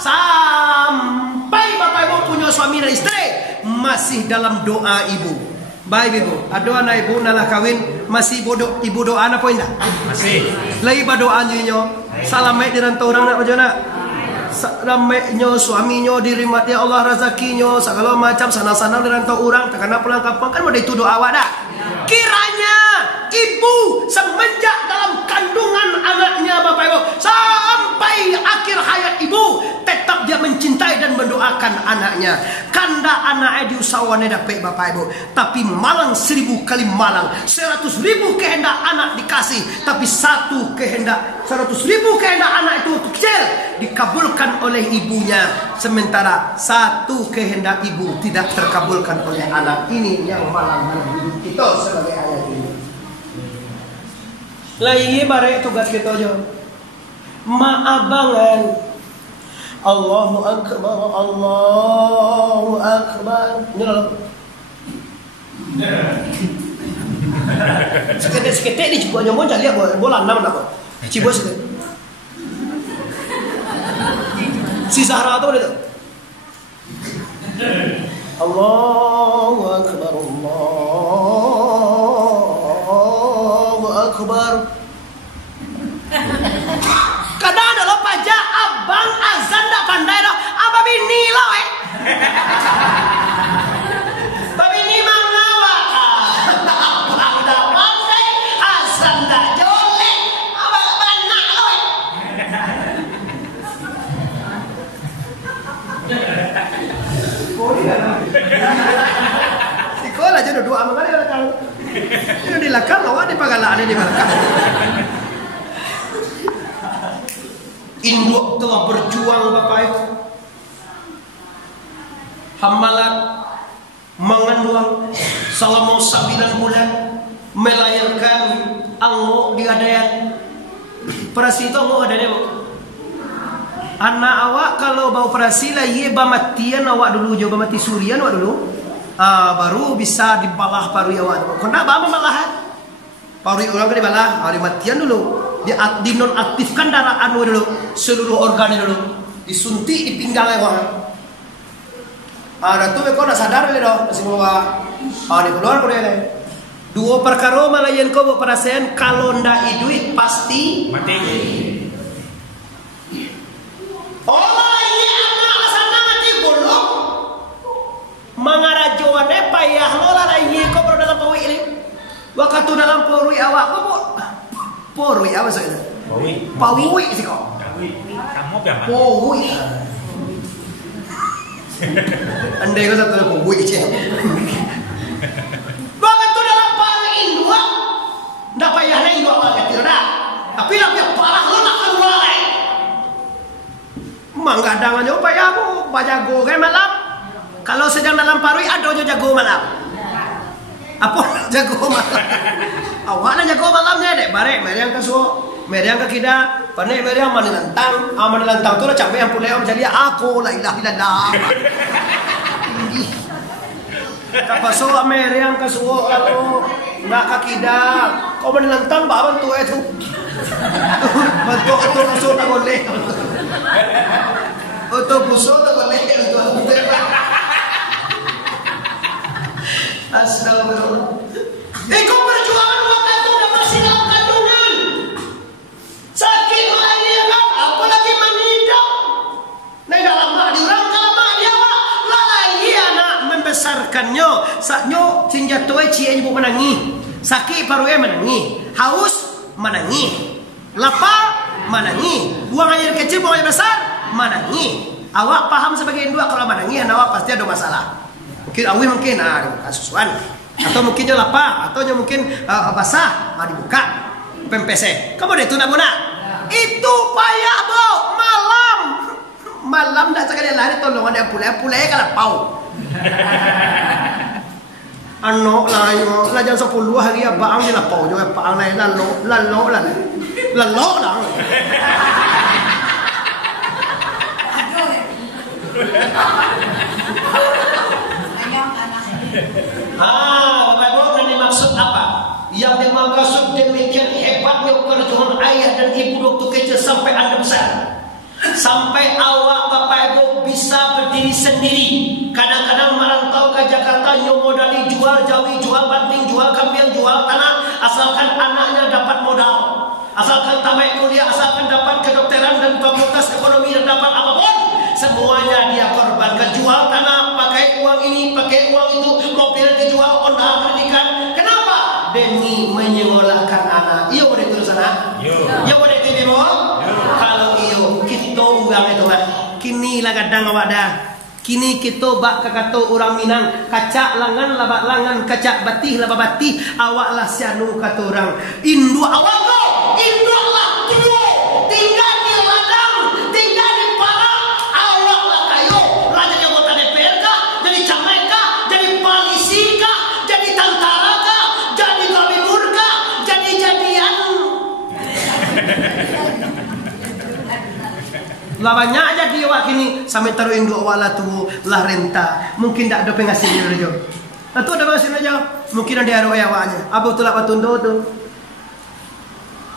sampai bapak ibu punya suami dan istri, masih dalam doa ibu. Baik ibu, ada anak ibu nalah kawin masih ibu doa apa enggak? Masih. Lagi doa nyo, salamet di rantau orang nak macam mana? Ramainya suaminya dirimat ya Allah rezekinya segala macam sana-sana di rantau orang terkena pulang kampung kan udah itu doa awak dah. Kiranya ibu semenjak dalam kandungan anaknya bapak ibu sampai akhir hayat ibu tetap dia mencintai dan mendoakan anaknya. Kanda anaknya diusahawannya dapat bapak ibu, tapi malang 1000 kali malang, 100.000 kehendak anak dikasih, tapi 100.000 kehendak anak itu kecil dikabulkan oleh ibunya, sementara 1 kehendak ibu tidak terkabulkan oleh anak. Ini yang malang dalam hidup kita sebagai ayah ini. Lagi barek tugas kita aja. Maabangan. Allahu Akbar, Allahu Akbar. Ini loh. Seketik ni cuba nyomong cari bola 6 nak. Cuba seketik. Si Zahra tu dia. Allahu Akbar, Allahu Akbar. Kadang ada lo pajak abang azan tak pandai dah. Abang bini lah Babi ni mengawak. Abang dah pandai azan tak jolek. Abang banyak lah Sekolah je dua amal kali kalau ini dilakukan awak di pagalaan ini dilakukan. Induk telah berjuang bapak ibu, hamalat mengandung selama 9 bulan, melahirkan anggo di adayan. Perasaan itu anggo adanya bu. Anak awak kalau bau operasi lah ye bamatian awak dulu, jauh bamati surian awak dulu. Baru bisa dibalah paru awak. Kena apa malah? Paru orang kan dibalah, hari matian dulu. Dinonaktifkan darah anu dulu, seluruh organ dulu. Disuntik di pinggang awak. Ada tu kau nak sadar le doh, masih bawa. Di keluar kau le. Dua perkara malah yang kau perasaan kalau ndak duit pasti mati. Oh ini anak sana mati bolong. Mangarajoane payah lo lah ini kau baru dalam pawi ini. Waktu dalam pawi awak kau pawi apa maksudnya? Pawi sih kau. Kamu apa? Pawi. Andai kau satu pawi je. Waktu dalam pawi ini ndak payah lagi kau awak kata dah. Tapi lah biar parah lo nak keluar lagi. Manggadang aja payah aku bajago kan malam. Kalau sedang dalam parui ada aja jago malam. Apa jago malam? Awak nak jago malamnya dek. Barek meriang ke suo, meriang ke kida, panik meriang mani lantang. Mani lantang tu lah capek yang pulai om jadi aku la ilaha illallah. Tak pasal meriang ke suo kalau nak ke kida, kau mani lantang bawa tu itu. Bantu tu musuh tak boleh. Untuk musuh tak boleh untuk astagfirullah. Ikut perjuangan waktu itu dah masih dalam kandungan. Sakit lagi kan, apalagi mengidap. Nah dalam mak diorang kalau mak dia lagi anak membesarkannya. Saknyo sehingga tuai cie ibu menangi. Sakit parunya menangi. Haus menangi. Lapar menangi. Buang air kecil, buang air besar menangi. Awak paham sebagai induk kalau menangi anak awak pasti ada masalah. Mungkin awi mungkin kasusuan atau mungkin dia lapar atau mungkin basah dibuka pempese. Kamu deh tu nak guna itu payah bo malam dah sekali lari tolong ada pulai kalau pau anak lah jangan 10 hari ya bang dia lapau juga bang lain lalo lah Bapak Ibu, yang dimaksud apa? Yang dimaksud demikian hebatnya perjuangan ayah dan ibu waktu kecil sampai anda besar. Sampai awak Bapak Ibu bisa berdiri sendiri. Kadang-kadang merantau ke Jakarta nyomodali jual jawi, jual banting, jual kambing, jual tanah. Asalkan anaknya dapat modal. Asalkan tamat kuliah, asalkan dapat kedokteran dan fakultas ekonomi dan dapat apapun. Semuanya dia korbankan. Jual tanah, pakai uang ini, pakai uang itu, mobil dijual, onda pendidikan. Kenapa? Demi menyekolahkan anak. Iya boleh terus anak? Iya boleh TV mo? Kalau iyo, kita uang itu mah. Kini lah kadang awak dah. Kini kita bak kata orang Minang, kacak langan labat langan, kacak batih labat batih. Awak lah sianu kata orang. Indu awak kau, indu lah tuh. Tinggal di ladang, tinggal di parak. Awak lah kayu. Raja anggota DPR kah? Jadi camat kah? Jadi polisi kah? Jadi tentara kah? Jadi gubernur kah? Jadi jadian. Lah banyak aja dia awak kini sampai taruh induk awak lah tu lah renta. Mungkin tak ada penghasil dia aja. Nah tu ada penghasil aja. Mungkin ada arwah awaknya. Apa tu lah patundo tu.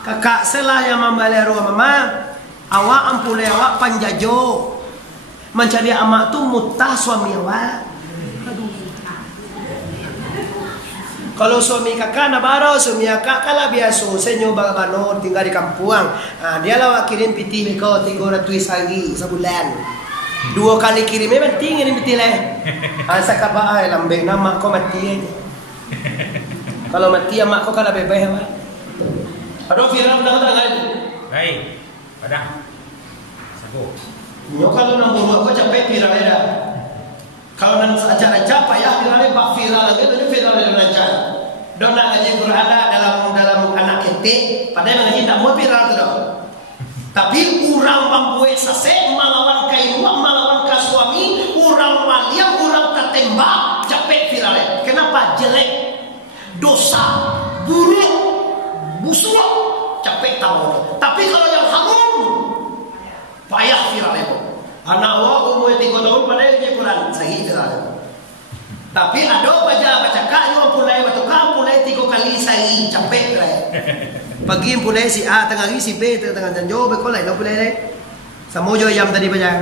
Kakak selah yang membalik arwah mama. Awak ampulai awak panjajo. Mencari amak tu mutah suami awak. Kalau suami kakak nak baru, suami kakak kalah biasa. Saya nyoba banor tinggal di kampung. Dia lah kirim piti mereka 300 hari sebulan. 2 kali kirim memang tinggi ni piti leh. Saya kata lambe nama kau mati. Kalau mati mak kau kalah bebas apa? Aduh viral dah kan? Baik, padang. Sabo. Kalau nak buat kau capek viral dah. Kalau nak acara capek ya viral lagi tu viral dalam acara. Don nak ngaji Quran dalam anak ketik, padahal ngaji tak mau viral tu dah. Tapi orang mampu sase melawan kayu, melawan ke suami, orang waliam, orang tertembak, capek viral. Kenapa? Jelek, dosa, buruk, busuk, capek tahu. Tapi kalau yang haram, Payah viral itu. Anak wa umur 3 tahun pada dia Quran sahih viral itu. Tapi ada baca kak yang pulai batu kak pulai 3 kali sahih capek lah. Pagi pulai si A tengah hari si B tengah janjo bekol lain pulai deh. Samo jo yang tadi baca.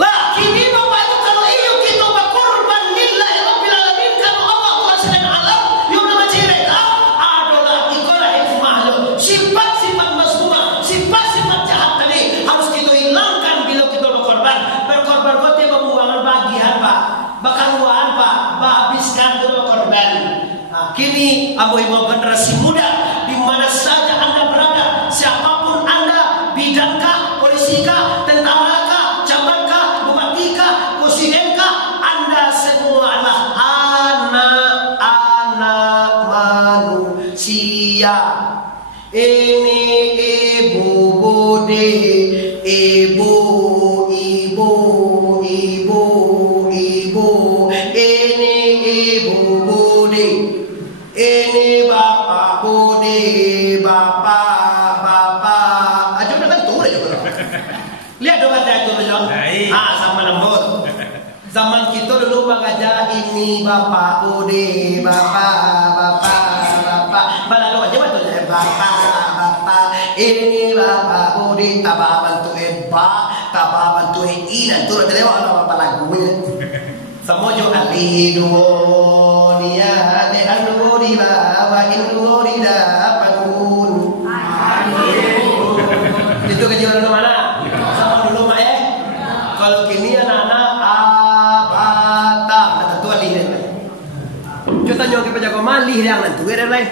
Lah kini bapak itu kalau iyo kita berkorban lillahi rabbil alamin kalau Allah Tuhan selain alam yang nama mereka adalah ikolah itu makhluk sifat-sifat mazmumah sifat-sifat jahat tadi harus kita hilangkan bila kita berkorban kau tiba membuangan bagian pak bakaruan pak habiskan dulu berkorban. Nah, kini abu-ibu generasi muda di mana saja anda berada siapapun anda bidankah polisikah tentara ini ibu budi ibu ini ibu budi ini bapak budi bapak aja udah kan turun aja lihat dong ada itu dong sama lembut zaman kita dulu mengajar ini bapak budi bapak balalo aja betul ya bapak ini bapak budi tabah bantuin pak tabah bantuin ina turun dari awal apa lagunya semua jo alih dunia de anu di bawah inu di dapanun itu kejualan mana sama dulu mak ya kalau kini anak-anak abata tentu alih deh kita nyoki penjaga malih yang nanti ada lain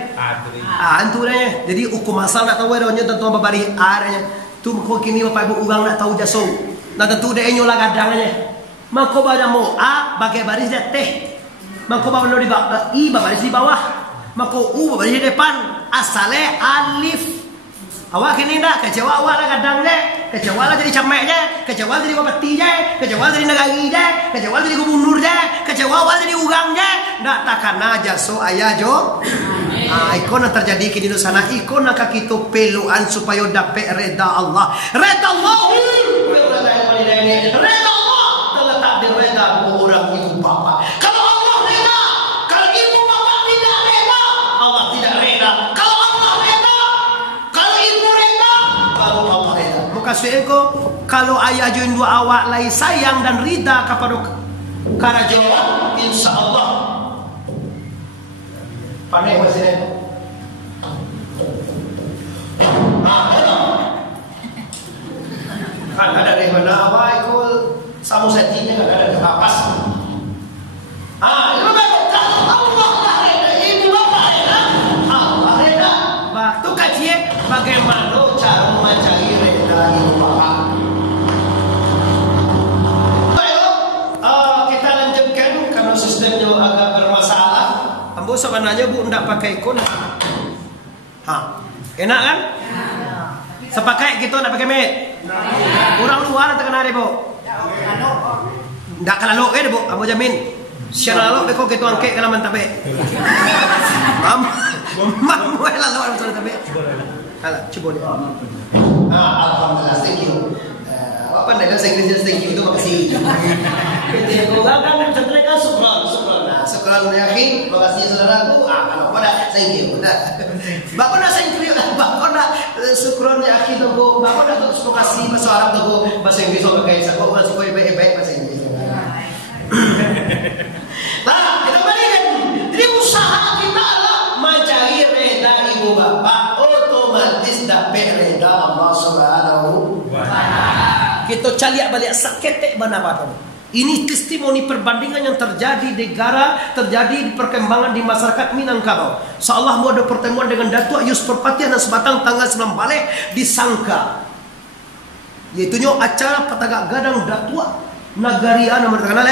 antu deh jadi hukum asal nak tahu ada tentu babari arenya tu kau kini bapak ibu ugang nak tahu jaso nak tentu deh nyola kadangnya mako baca mo a bagai baris dia teh mako bawa di bawah i baris di bawah mako u baris di depan asale alif awak kini dah kecewa awak lah kadangnya kecewa lah jadi cameknya kecewa jadi bapetinya kecewa jadi negarinya kecewa jadi gubernurnya kecewa awak jadi ugangnya ndak takkan aja so ayah jo ikon yang terjadi kini di sana ikon yang kita peluan supaya dapat reda Allah reda Allah terletak di reda orang ibu bapa kalau Allah reda kalau ibu bapa tidak reda Allah tidak reda kalau Allah reda kalau ibu reda kalau Allah reda muka sueko kalau ayah join dua awak lai sayang dan rida kepada karajawan insya Allah pandai masih kan ada dari mana awak ikut samu setinya kan ada kapas lu kalau Allah lah reda ibu bapak reda Allah reda waktu kajian bagaimana cara mencari reda ibu bapak kita lanjutkan karena sistemnya agak bermasalah ambo sebenarnya bu ndak pakai ikon enak kan sepakai gitu ndak pakai med kurang luar tekan hari bu ndak kalau bu ambo jamin secara lo beko gitu angke kalau mantabe mam lalu harus tabe ala coba deh alhamdulillah thank you apa nih bahasa Inggrisnya thank you itu makasih kita kan terkena syukran ya akhi makasih saudaraku kalau pada thank you udah bapak nak thank you bapak nak syukran ya akhi tuh bapak nak terus makasih bahasa Arab tuh bahasa Inggris sama kayak saya kok masih baik bahasa Inggris nah kita balikan jadi usaha kita adalah mencari reda ibu bapak otomatis dapat reda Allah Subhanahu wa ta'ala kita cari balik saketek mana apa ini testimoni perbandingan yang terjadi di negara, terjadi di perkembangan di masyarakat Minangkabau. Seolah mau ada pertemuan dengan Datuk Yus Perpatian dan Sebatang tanggal 9 balik disangka. Yaitunya acara Patagak Gadang Datuk Nagaria nama terkenal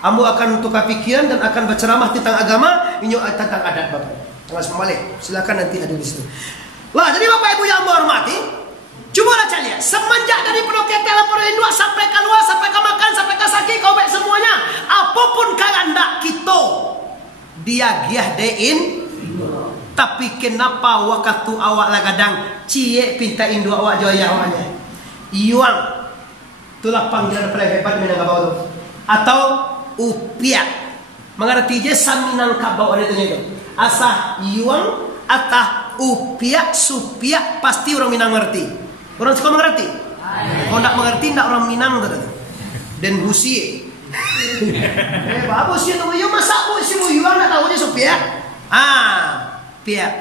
Ambo akan tukar pikiran dan akan berceramah tentang agama, ini tentang adat Bapak. Tanggal 9 balik. Silakan nanti ada di situ. Wah, jadi Bapak Ibu yang Ambo hormati, cobalah cari semenjak dari Penoket telepon induk sampai keluar sampai ke makan sampai ke sakit kau baik semuanya apapun karanda kita dia giah dein tapi kenapa waktu awak lagadang cie pinta induk awak joya awaknya Yuang. Itulah panggilan paling hebat Minangkabau itu. Atau upiak. Mengerti je Minangkabau ada itu. Asah yuang atah upiak supiak pasti orang Minang mengerti. Orang suka mengerti. Kalau tidak mengerti tidak orang Minang tu. Dan husi. Bagus ya tu yo masa bu si bu yuang nak tahu je supiak. Piak.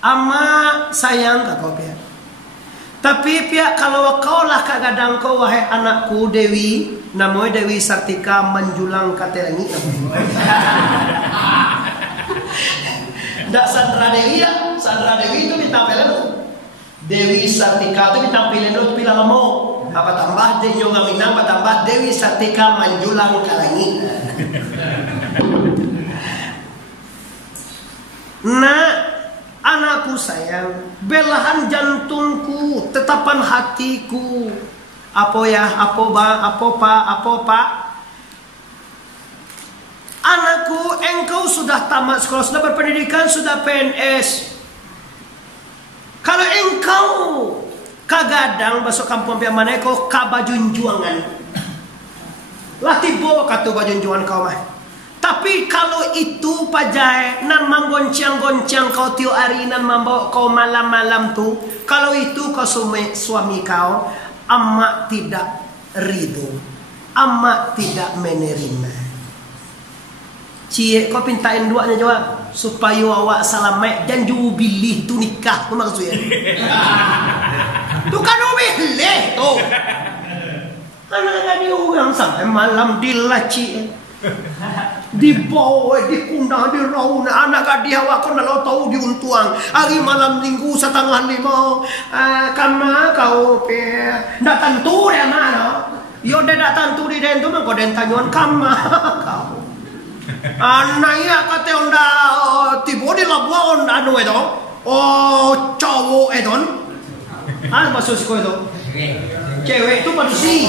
Ama sayang kau piak. Tapi piak kalau kau lah kadang kau wahai anakku Dewi, namanya Dewi Sartika menjulang katelengi. Ndak Sandra Dewi ya, Sandra Dewi itu ditampilin. Dewi Sartika itu ditampilin itu pila lemo. Apa tambah Dejo Ngaminang, apa tambah Dewi Sartika menjulang kalangi. Nah, anakku sayang, belahan jantungku, tetapan hatiku. Apa ya, apa pak? Anakku, engkau sudah tamat sekolah, sudah berpendidikan, sudah PNS. Kalau engkau kagadang masuk kampung pihak mana kau kabajunjuangan. Lah tiba kata bajunjuangan kau mah. Tapi kalau itu pajai nan manggoncang-goncang kau tiap hari nan membawa kau malam-malam tu, kalau itu kau suami kau, amak tidak ridho, amak tidak menerima. Cie kau pintain duanya jawab supaya awak salamet dan ju bilih tu nikah tu maksudnya. Tu kan bilih tu. Anak-anak dia orang sampai malam dilaci. Dibawa, dikundang, diraun. Anak gadis awak kau nak tahu diuntuang. Hari malam minggu 4:30. Kama kau pe. Dak tentu dia mana? Yo dia dak tentu di den tu mah kau den tanyuan kama kau. Anak ya kata onda tiba di labuan onda anu itu. Oh cowok itu. Maksud kau itu? Cewek itu manusia.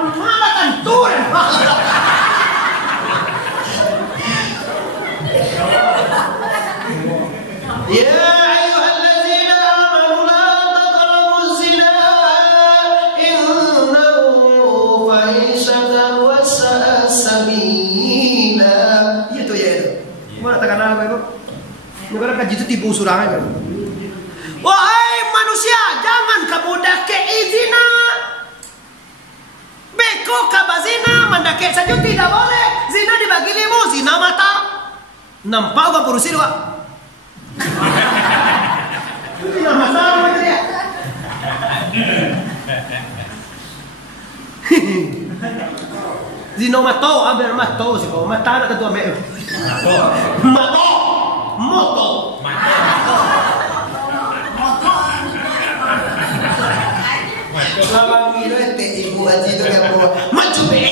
Malah tentu dia. Ya ayyuhallazina amanu la taqrabuz zina innahu fahisyatan wa sa'a sabila. Itu ya itu. Mana tak kenal apa itu? Negara kaji itu tipu surangan kan. Wahai manusia, jangan kamu dake zina. Beko kabazina mendake saja tidak boleh. Zina dibagi 5, zina mata. Nampak gak perusi dua? Zina mata apa dia? Zina mata, ambil mata sih kau. Mata nak ketua ambil. Mata. Moto. Selama ini itu ibu haji itu yang bawa maju be.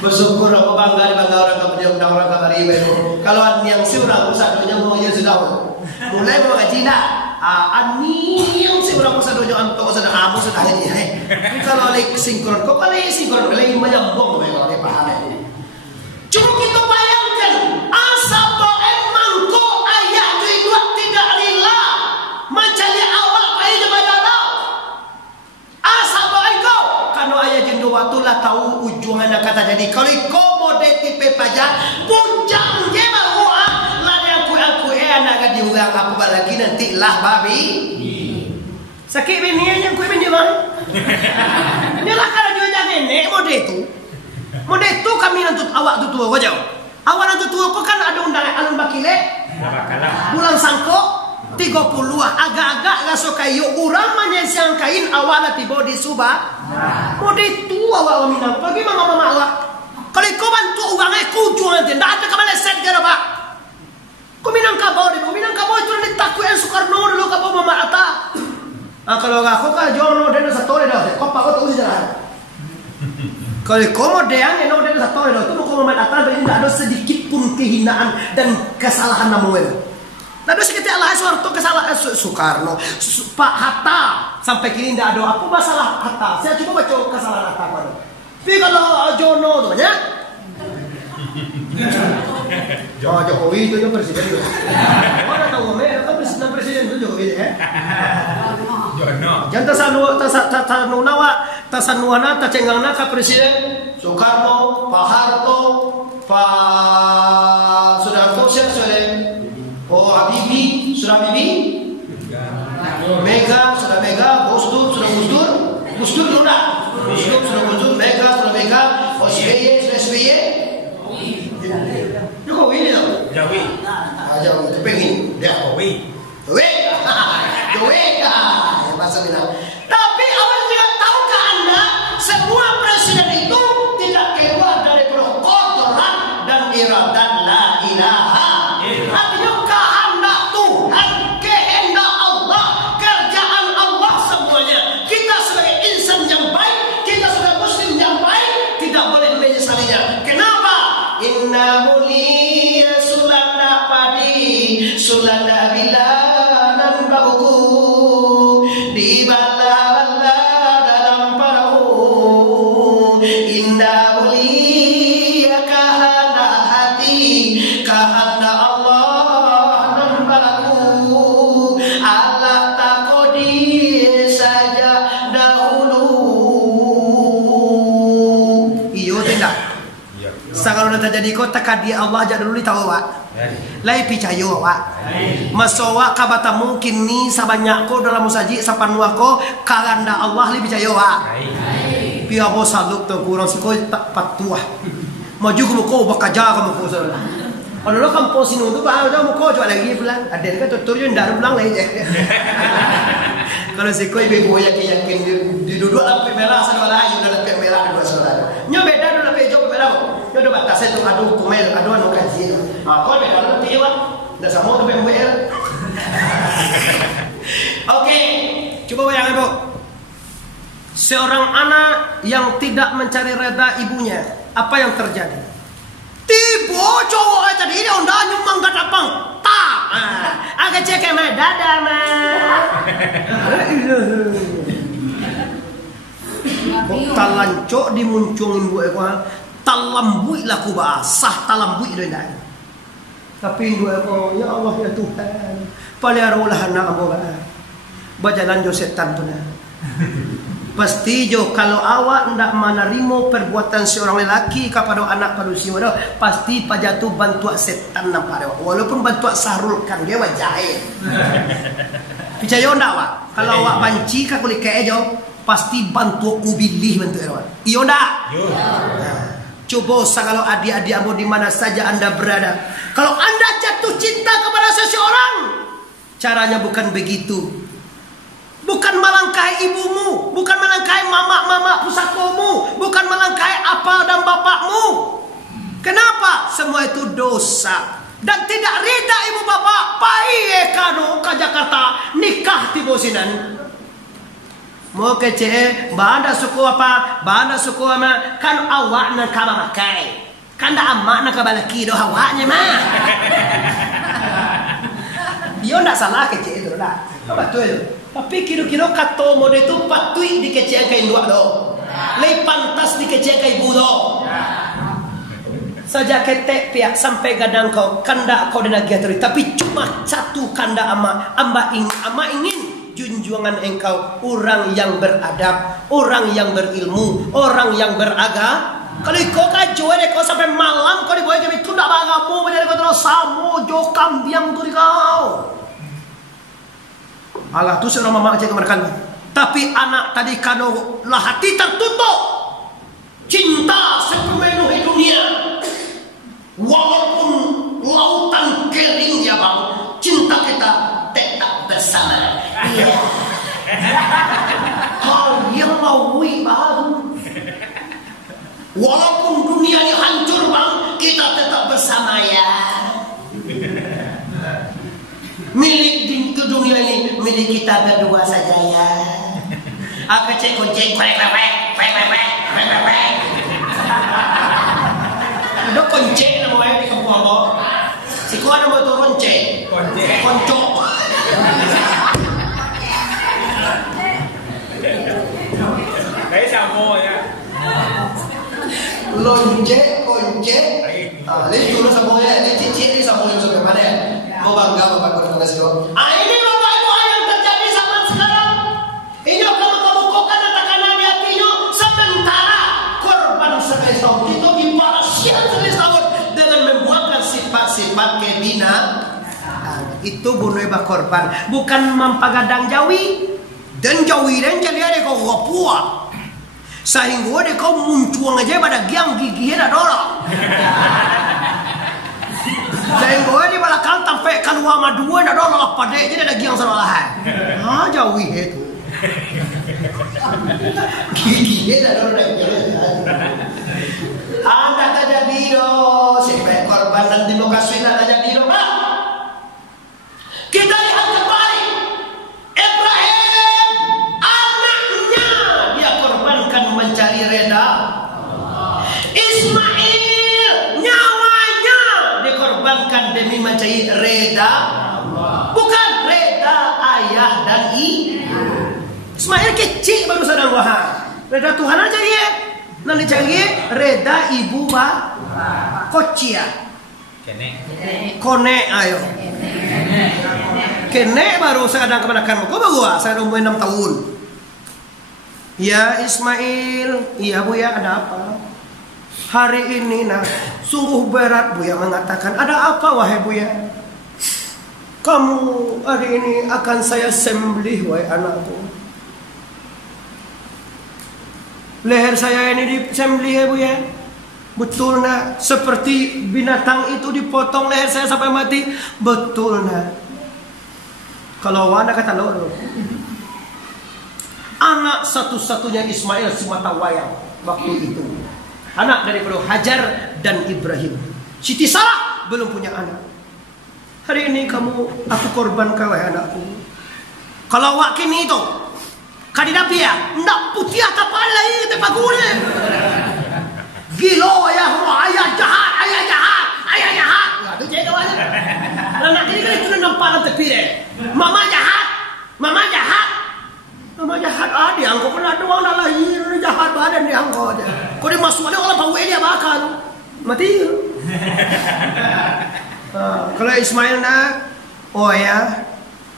Bersyukur aku bangga orang kemudian orang kamari itu. Kalau yang si orang usadonya mau ya sudah. Mulai mau haji dah. Ani yang si orang usadonya antok sudah amu sudah haji. Tapi kalau lagi sinkron, kok kalau sinkron lagi menyambung kalau dia paham. Cuma kita bayangkan asal emang kok ayat itu tidak rela mencari awak pai jabatan. Asal kau kalau ayat jendu waktu lah tahu ujungnya kata jadi kalau kau mode tipe pajak puncang je baru lah yang aku anak gadi orang apa lagi nanti lah babi. Sakit bini yang ku bini bang. Ini lah kalau dia jangan nenek mode itu. Mode itu kami nantut awak tu tua wajau. Awak nantut tua kau kan ada undangan alun bakile. Bulan sangko 30 agak-agak langsung kayu orang menyesiang kain awak tiba di Subah. Mode itu awak minang. Bagi mama-mama awak. Kalau kau bantu uangnya kujuan nanti. Tak ada kemana set kira pak. Kau Minangkabau dulu. Minangkabau itu nanti takut yang Soekarno dulu kau mama ata. Kalau aku kan jono dia satu dah. Kau pak kau tahu sejarah. Kalau kau yang dia satu itu kau mama ata berarti tidak ada sedikit pun kehinaan dan kesalahan namun. Tapi seketika Allah suatu kesalahan Soekarno, Pak Hatta sampai kini tidak ada apa masalah Hatta. Saya coba baca kesalahan Hatta pada. Tapi kalau Jono tu ya, Jokowi itu yang presiden tu. Mana tahu mereka presiden tu Jokowi. Jono. Jangan tasanuana tacengangna ka Presiden Soekarno, Pak Harto, Pak Sudarto, oh Habibie, sudah Habibie, Mega, sudah Mega, Gus Dur, sudah Gus Dur, Gus Dur sudah Gus Dur, Mega, sudah Mega, SBY, sudah SBY, Jokowi ini dong. Jokowi. Jokowi, itu pengen, ya. Jokowi. Jokowi, bahasa bilang. Tapi awal tidak tahukah Anda, semua presiden itu tidak keluar dari kodrat dan iradat la ilaha. Artinya kehendak Tuhan, kehendak Allah, kerjaan Allah semuanya. Kita sebagai insan yang baik, kita sebagai muslim yang baik, tidak boleh menyesalinya. Kenapa? Inna mulia sulana padi, sulana bilanan bauku, di bala-bala dalam perahu. Inna mulia kehendak hati, kehendak Allah dan balaku. Allah takodir saja dahulu. Iyo tidak. Sekarang udah terjadi kota kadi Allah aja dulu tahu Pak. Lai percaya Pak. Masawa kabata mungkin ni sabanyak ko dalam musaji sapanua ko kalanda Allah li percaya Pak. Pia bo saluk to kurang siko tak patuah. Maju ko ko bakaja kamu ko sana. Kalau lo kampung sini tu Pak, kamu ko jual lagi pulang. Ada kan tutur yo ndak pulang lagi je. Kalau siko ibu boya ke yakin di duduk lampu merah saudara ayu dalam lampu merah dua saudara. Nyo beda dalam lampu hijau merah. Yo do batasnya tu adu kumel, adu anu kaji. Kau beda dalam dia Pak. Dah sama tu BMWL. Oke, coba bayangkan Bu. Seorang anak yang tidak mencari reda ibunya, apa yang terjadi? Tiba cowok tadi dia udah nyumbang kat lapang. Tak. Agak cek mah dadah mah. Kok talancok dimuncungin bu ekor. Talambui laku basah talambui doa. Tapi dua ekor ya Allah ya Tuhan. Paliarulah anak ambo bajalan jo setan tu nah. Pasti jo kalau awak ndak menerima perbuatan seorang lelaki kepada anak manusia dah pasti pajatu bantuan setan nampak walaupun bantuan sarulkan dia wajahnya. Percaya ndak Pak? Kalau awak banci ka kulit kae jo pasti bantu ubilih bantu awak. Iyo ndak? Yo. Coba kalau adik-adik ambo di mana saja Anda berada. Kalau Anda jatuh cinta kepada seseorang, caranya bukan begitu. Bukan melangkahi ibumu, bukan melangkahi mama-mama pusatmu, bukan melangkahi apa dan bapakmu. Kenapa? Semua itu dosa. Dan tidak rida ibu bapak, pai kano ke Jakarta nikah di bosinan. Mau kece, banda suku apa? Banda suku ama kan awak nak kaba makai. Kan dah amak nak kaba laki doh awaknya mah. Dia ndak salah kece itu dah. Apa tu itu? Tapi kira-kira kata mode itu patui dikecekan ke induk do. Lei pantas dikecekan ke ibu do. Saja ketek pihak sampai gadang kau kanda kau dengan giatri. Tapi cuma satu kanda ama ingin junjungan engkau orang yang beradab, orang yang berilmu, orang yang beragama. Kalau kau kajuan kau sampai malam kau dibawa ke itu tak bagamu menjadi kau terus samo jokam diam tu di kau. Allah tu seorang mama aja kemerkan. Tapi anak tadi kano lah hati tertutup. Cinta sepenuhnya dunia. Walaupun lautan kering ya bang, cinta kita tetap bersama. Iya. Kau yang laui bang. Walaupun dunia ini hancur bang, kita tetap bersama ya. Milik ke dunia ini milik kita berdua saja ya. Aku cek kunci kwek. Ada kunci namanya di kampung aku. Si kau nama tu kunci. Koncok. Đấy sao mua ya? Lonce, kunci. Lihat dulu samonya, lihat cicit ni samonya sampai mana? Mau bangga bapak kau terima kasih. Ini bapak ibu ayam Itu bunuh bah korban, bukan mempagadang jawi. Dan jawi dan jadi ada kau gopua. Sehingga ada kau muncuang aja pada giang gigi ada dorong. Sehingga ada balakal sampai keluar madua ada dorong pada jadi ada giang salalahan. Jawi itu. Gigi ada dorong. Anda tak jadi do, sampai korban dan dimokaswin tak jadi do. Kita lihat kembali Ibrahim, anaknya dia korbankan mencari reda. Ismail, nyawanya dikorbankan demi mencari reda. Bukan reda ayah dan ibu. Ismail kecil baru sadar wahai. Reda Tuhan aja ya. Nanti cari reda ibu bapak. Kocia. Kone ayo. Kene baru saya kadang kemenakan. Kok bagus? Saya umur 6 tahun. Ya Ismail, iya Bu ya, ada apa? Hari ini sungguh berat Bu ya mengatakan. Ada apa wahai Bu ya? Kamu hari ini akan saya sembelih wahai anakku. Leher saya ini disembelih ya Bu ya. Betul nak, seperti binatang itu dipotong leher saya sampai mati. Betul nak. Kalau anak kata lo, anak satu-satunya Ismail semata wayang waktu itu. Anak daripada Hajar dan Ibrahim. Siti Sarah belum punya anak. Hari ini aku korbankan wahai anakku. Kalau wakin itu kadidap ya, ndak putih atau palai kita pagule. Gilo ayah jahat. Ya tu je kawan. Anak ini kan itu nampak dalam tekbir. Mama jahat. Diangkut kena doang dah lahir jahat badan diangkut. Kau dia masuk ada orang bawa dia bakal mati. Kalau Ismail oh ya,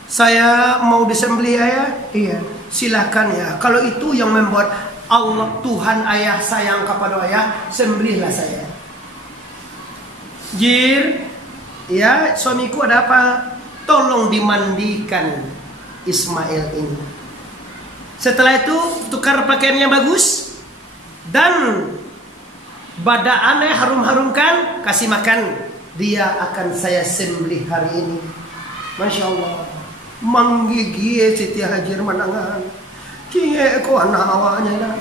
saya mau disembelih ayah. Iya, silakan ya. Kalau itu yang membuat Allah Tuhan ayah sayang kepada ayah, sembelihlah saya. Jir, ya suamiku ada apa? Tolong dimandikan Ismail ini. Setelah itu tukar pakaiannya bagus dan badaannya harum-harumkan, kasih makan. Dia akan saya sembelih hari ini. Masya Allah. Manggigi Siti Hajar menangan. Cie ko anak awaknya dah.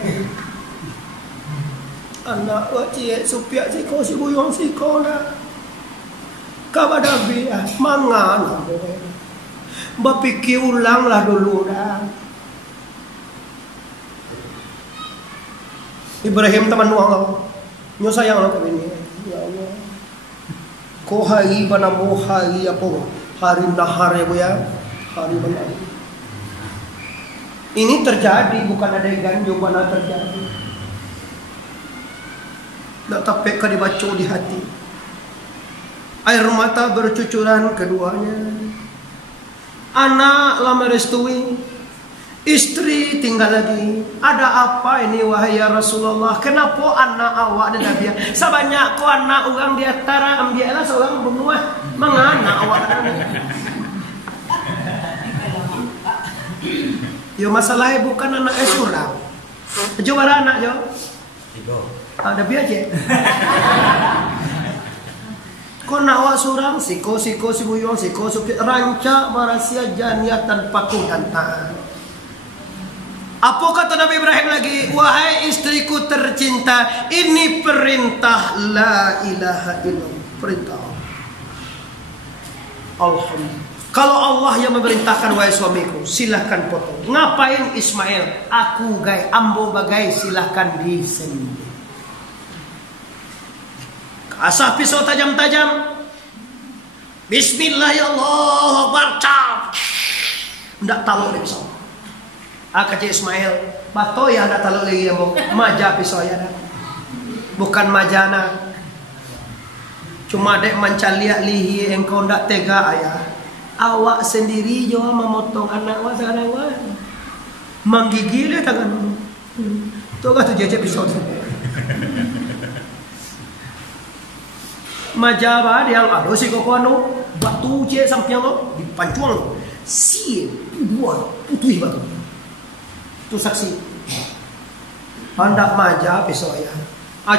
Anak wa cie supiak siko si buyong siko na. Kabada biah mangan boy. Bapikir ulanglah dulu dah. Ibrahim teman nuang nyo sayang lo kami ni. Ya Allah. Ko hari panamu hari apa? Hari nahar ya bu ya. Hari benar. Ini terjadi, bukan ada yang ganjung, mana terjadi. Tak tapek ka dibaca di hati. Air mata bercucuran keduanya. Anak lama merestui, istri tinggal lagi. Ada apa ini wahai ya Rasulullah? Kenapa anak awak dan Nabi? Sebanyak ko anak orang di antara ambialah seorang benua mengana awak. Yo masalahnya bukan anak surang. Coba anak jo. Ada biasa. Kau nak awak surang, siko si buyong, siko supi ranca marasia janiat tanpa kudantaan. Apa kata Nabi Ibrahim lagi? Wahai istriku tercinta, ini perintah la ilaha illallah. Perintah. Alhamdulillah. Kalau Allah yang memerintahkan wahai suamiku, silahkan potong. Ngapain Ismail? Aku gai, ambo bagai, silahkan disembelih. Asah pisau tajam-tajam. Bismillah ya Allah, barcap. Ndak tahu pisau. Kata Ismail, bato ya ndak tahu lagi yang mau maja pisau ya. Bukan majana. Cuma dek mancaliak lihi engkau ndak tega ayah. Awak sendiri juga memotong anak awak sekarang awak. Menggigil tangan. Tuh kata jejak pisau. Majaba yang ada si kokono batu je sampai lo dipancuang si dua putih batu. Itu saksi. Hendak maja besok ya.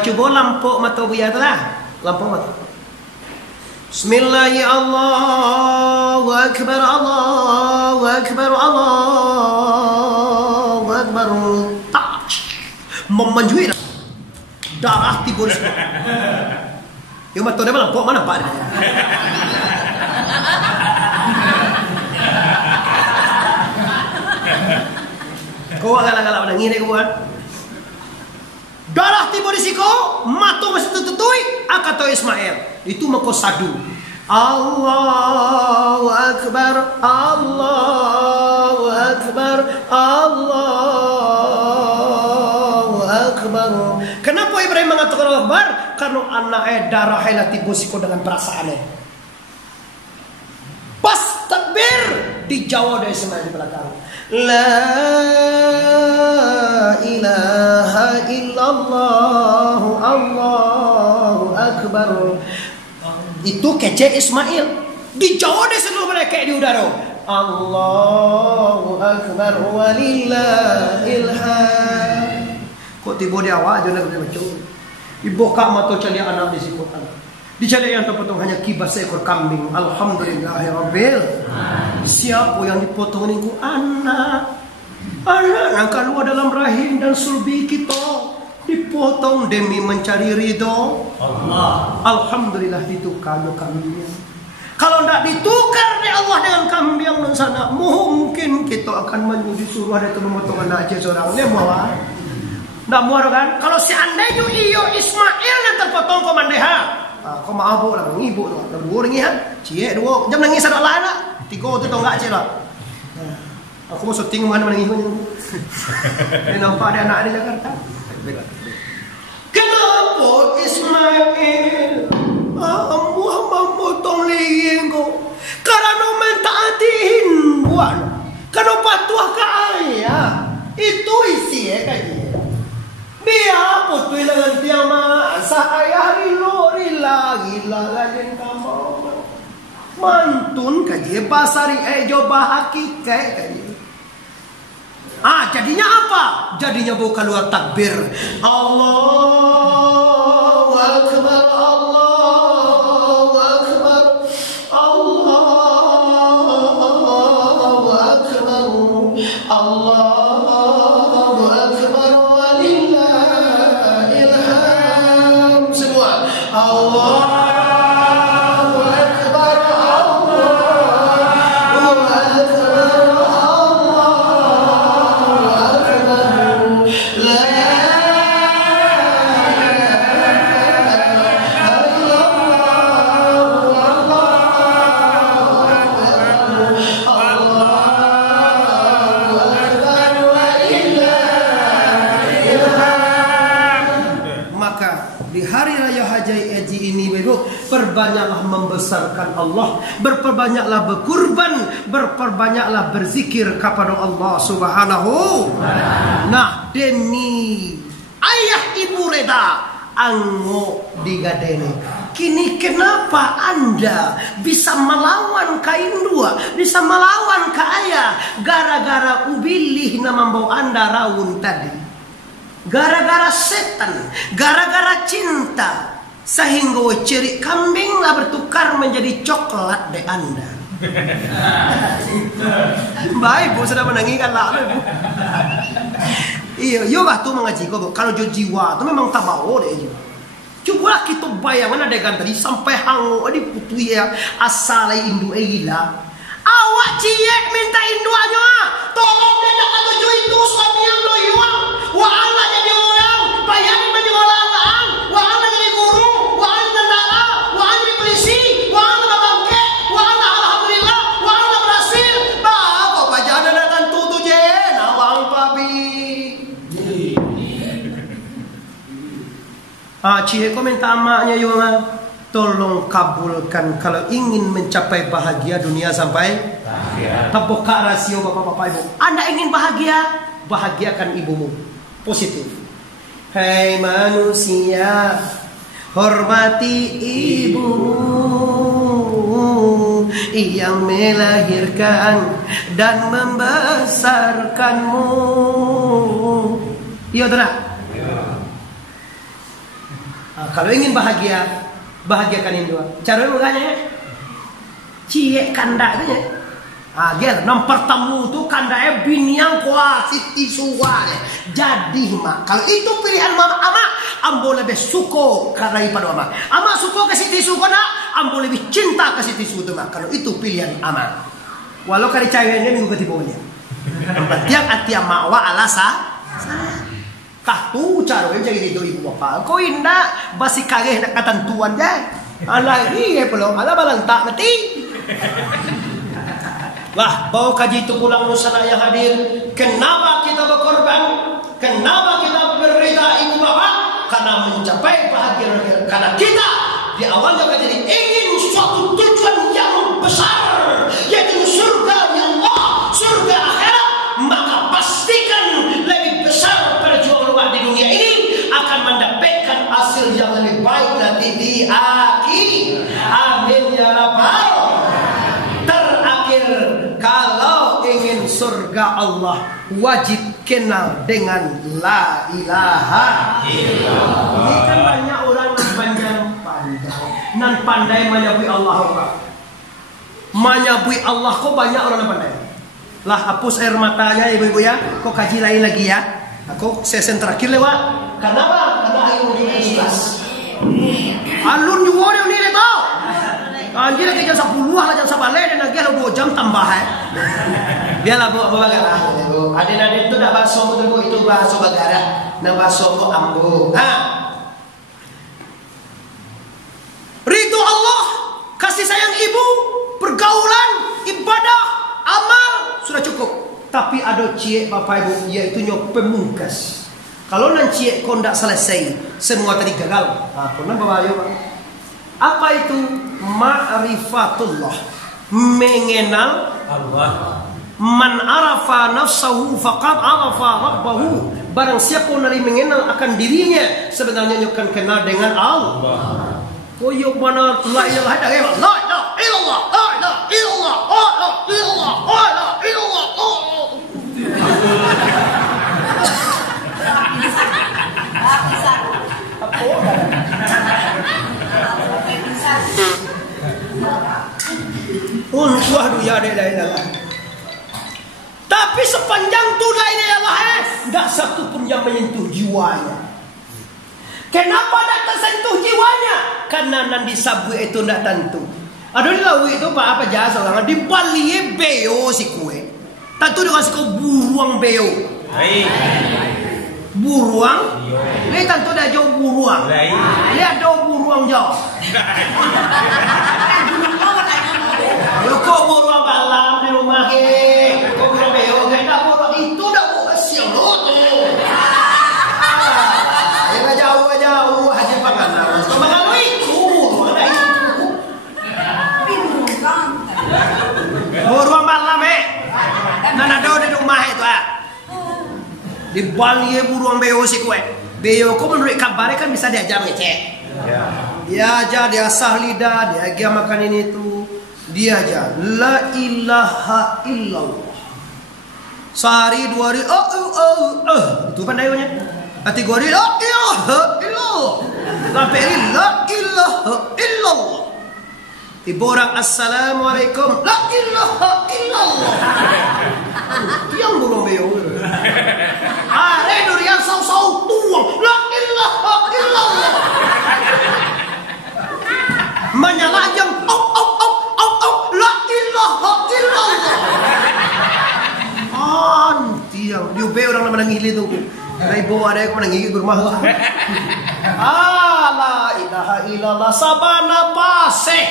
Coba lampau mata buaya tu lah. Lampau mata. Bismillahirrahmanirrahim. Allahu akbar, Allahu akbar, Allahu akbar. Memanjui darah tibur. Yo mata dia lampau mana pak? Kau galak-galak pada ngiri kau buat. Darah tiba di siko, mata masih tutui, akato Ismail. Itu mako sadu. Allahu akbar, Allahu akbar, Allahu akbar. Kenapa Ibrahim mengatakan Allahu akbar? Karena anaknya darahnya tiba siko dengan perasaannya. Pas takbir dijawab dari Ismail di belakang. La ilaha illallah, Allahu akbar. Itu kece Ismail. Dijawab dari seluruh mereka di udara. Allahu akbar walillahil hamd. Kok tiba dia awak aja nak baca. Ibu kak mata cari anak di situ kan. Dicari yang terpotong hanya kibas seekor kambing. Alhamdulillahirabbil. Siapa yang dipotong ini anak. Anak yang keluar dalam rahim dan sulbi kita dipotong demi mencari ridho Allah. Alhamdulillah ditukar kambingnya. Kalau tidak ditukar oleh Allah dengan kambing dan sana, mungkin kita akan menyuruh disuruh ada memotong anak aja seorang. Ini mual. Tidak mual kan? Kalau seandainya iyo Ismail yang terpotong komandeha. Kau mabuk lah, ibu tu, dah dua ringgit kan? Cie dua, jam nangis ada lain lah. Tiga tu tonggak cie lah. Aku mau syuting mana nangis pun. Dia nampak ada anak di Jakarta. Kenapa Ismail Muhammad potong leher kau? Karena mentaatin buat. Karena patuh ke ayah. Itu isi kaji. Biar putui dengan tiama saya rila galin kamu mantun kaji pasari coba hakikat kaji. Jadinya apa? Jadinya bukan luar takbir. Allahu akbar, Allahu akbar, Allahu akbar, Allahu akbar walillahil hamd. Semua Allah. Perbanyaklah membesarkan Allah, berperbanyaklah berkurban, berperbanyaklah berzikir kepada Allah Subhanahu. Nah, demi ayah ibu reda anggo digadeni. Kini kenapa Anda bisa melawan kain dua, bisa melawan ke ayah gara-gara ubilih nama bawa Anda raun tadi, gara-gara setan, gara-gara cinta. Sehingga ciri kambing lah bertukar menjadi coklat de Anda. Baik bu, sudah menangikan lah bu. Iya, yo waktu mengaji kok. Kalau jiwa itu memang tak mau deh. Coba kita bayangkan adegan tadi sampai hangu di putui ya asal Indo gila. Awak ciek minta Indoanya, tolong dia nak tuju itu suami yang loyang. Wah Allah jadi orang, bayangin menjadi orang. Wah Allah jadi guru. Cik ko minta amaknya juga tolong kabulkan kalau ingin mencapai bahagia dunia sampai terbuka rasio bapak-bapak ibu. Anda ingin bahagia, bahagiakan ibumu. Positif. Hei manusia, Hormati ibumu yang melahirkan dan membesarkanmu. Iya atau tidak? Kalau ingin bahagia, bahagiakan yang dua. Caranya makanya cie kanda itu ya. Dia nomor tamu tu kanda biniang kuat siti suwa. Jadi mak, kalau itu pilihan mama, ambo lebih suko karena pada mama. Ama suko ke siti suko nak, ambo lebih cinta ke siti suko mak. Kalau itu pilihan ama. Walau kali ceweknya minggu ketibunya. Tiap ati ama wa alasa. Kah tu cara jadi itu ibu bapa. Kau indah basi kageh nak ketentuan je. Lagi belum ada balang tak mati. Lah, bawa kaji itu pulang nusana yang hadir. Kenapa kita berkorban? Kenapa kita berita ibu bapa? Karena mencapai bahagia. Karena kita di awalnya jadi ingin suatu tujuan yang besar, yaitu surga yang Allah, surga akhirat. Maka pastikan lebih besar perjuangan di dunia ini akan mendapatkan hasil yang lebih baik nanti di akhir. Amin ya rabbal. Terakhir, kalau ingin surga Allah wajib kenal dengan la ilaha illallah. Ini kan banyak orang yang pandai menyebut Allah. Menyebut Allah kok banyak orang yang pandai. Lah hapus air matanya ibu-ibu ya. Kok kaji lain lagi ya. Aku sesen terakhir lewat. Kenapa? Karena ayo juga ikhlas. Alun juga ni le tau. Anjir ke jam 10 lah jam 11 dan lagi ada 2 jam tambah Biarlah bu bagara. Adik-adik itu dak baso betul bu itu baso bagara. Nang baso kok ambo. Ridho Allah, kasih sayang ibu, pergaulan, ibadah, amal sudah cukup. Tapi ada cie bapak ibu yaitu pemungkas. Kalau nan cie kau tidak selesai, semua tadi gagal. Kau nan bawa ayo. Apa itu ma'rifatullah? Mengenal Allah. Man arafa nafsahu faqad arafa rabbahu. Barang siapa nari mengenal akan dirinya, sebenarnya akan kenal dengan Allah. Oh yo mana la ilaha illallah, la ilaha illallah, la ilaha illallah, la ilaha illallah, la ilaha illallah. Waduh ya la ilaha illallah. Tapi sepanjang tu la ilaha illallah enggak satu pun yang menyentuh jiwanya. Kenapa tak tersentuh jiwanya? Karena nanti sabu itu tidak tentu. Ada di lawi itu apa jasa orang di Bali beo si kue. Tentu dengan si buruang beo. Buruang? Ini tentu dah jauh buruang. Ini ada buruang jauh. Yo kok buruang balam di rumah ke? Kok buruang beo? Kita buruang itu dah bukan siang lo tu. Jauh hasil panganan. Kau makan itu, mana itu? Buruang malam Nana ada di rumah itu Di Bali buruang beo si kue. Beo kau menurut kabarnya kan bisa diajar ngecek. Dia aja dia asah lidah, dia aja makan ini itu. Dia aja la ilaha illallah. Sehari 2 hari itu pandainya. Kategori la ilaha illallah. Sampai la ilaha illallah. Diborang assalamualaikum. La ilaha illallah. Yang belum beo. Are durian sau-sau tuang. La ilaha illallah. Menyalajang la ilaha illallah. Tiang dia beo orang nama nangis itu. Ibu ada yang menangis di rumah. La ilaha illallah sabana paseh.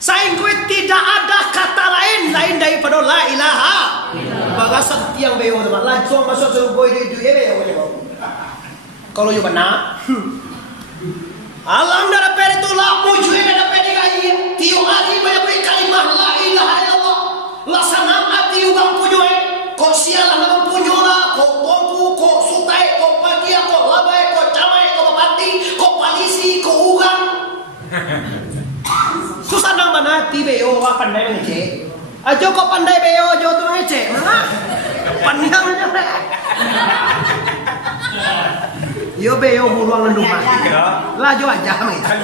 Saing gue tidak ada kata lain daripada la ilaha. Bagasan tiang beo teman. Langsung masuk suruh boy di beo. Kalau you benar. Alam darah peri tu la puju ada peri kai. Tiung hari banyak beri kalimah la ilaha illallah. Laksana ati ubang puju kok sialah nang puju lah. Kok bongku, kok sutai, kok pagia, kok labai, kok camai, kok bapati, kok palisi, kok ugang. mati beo wa pandai mengecek. Ajo kok pandai beo ajo tu mengecek. Mana? Pandang aja. Yo beo buruang ngendung mati. Lah jo aja mengecek.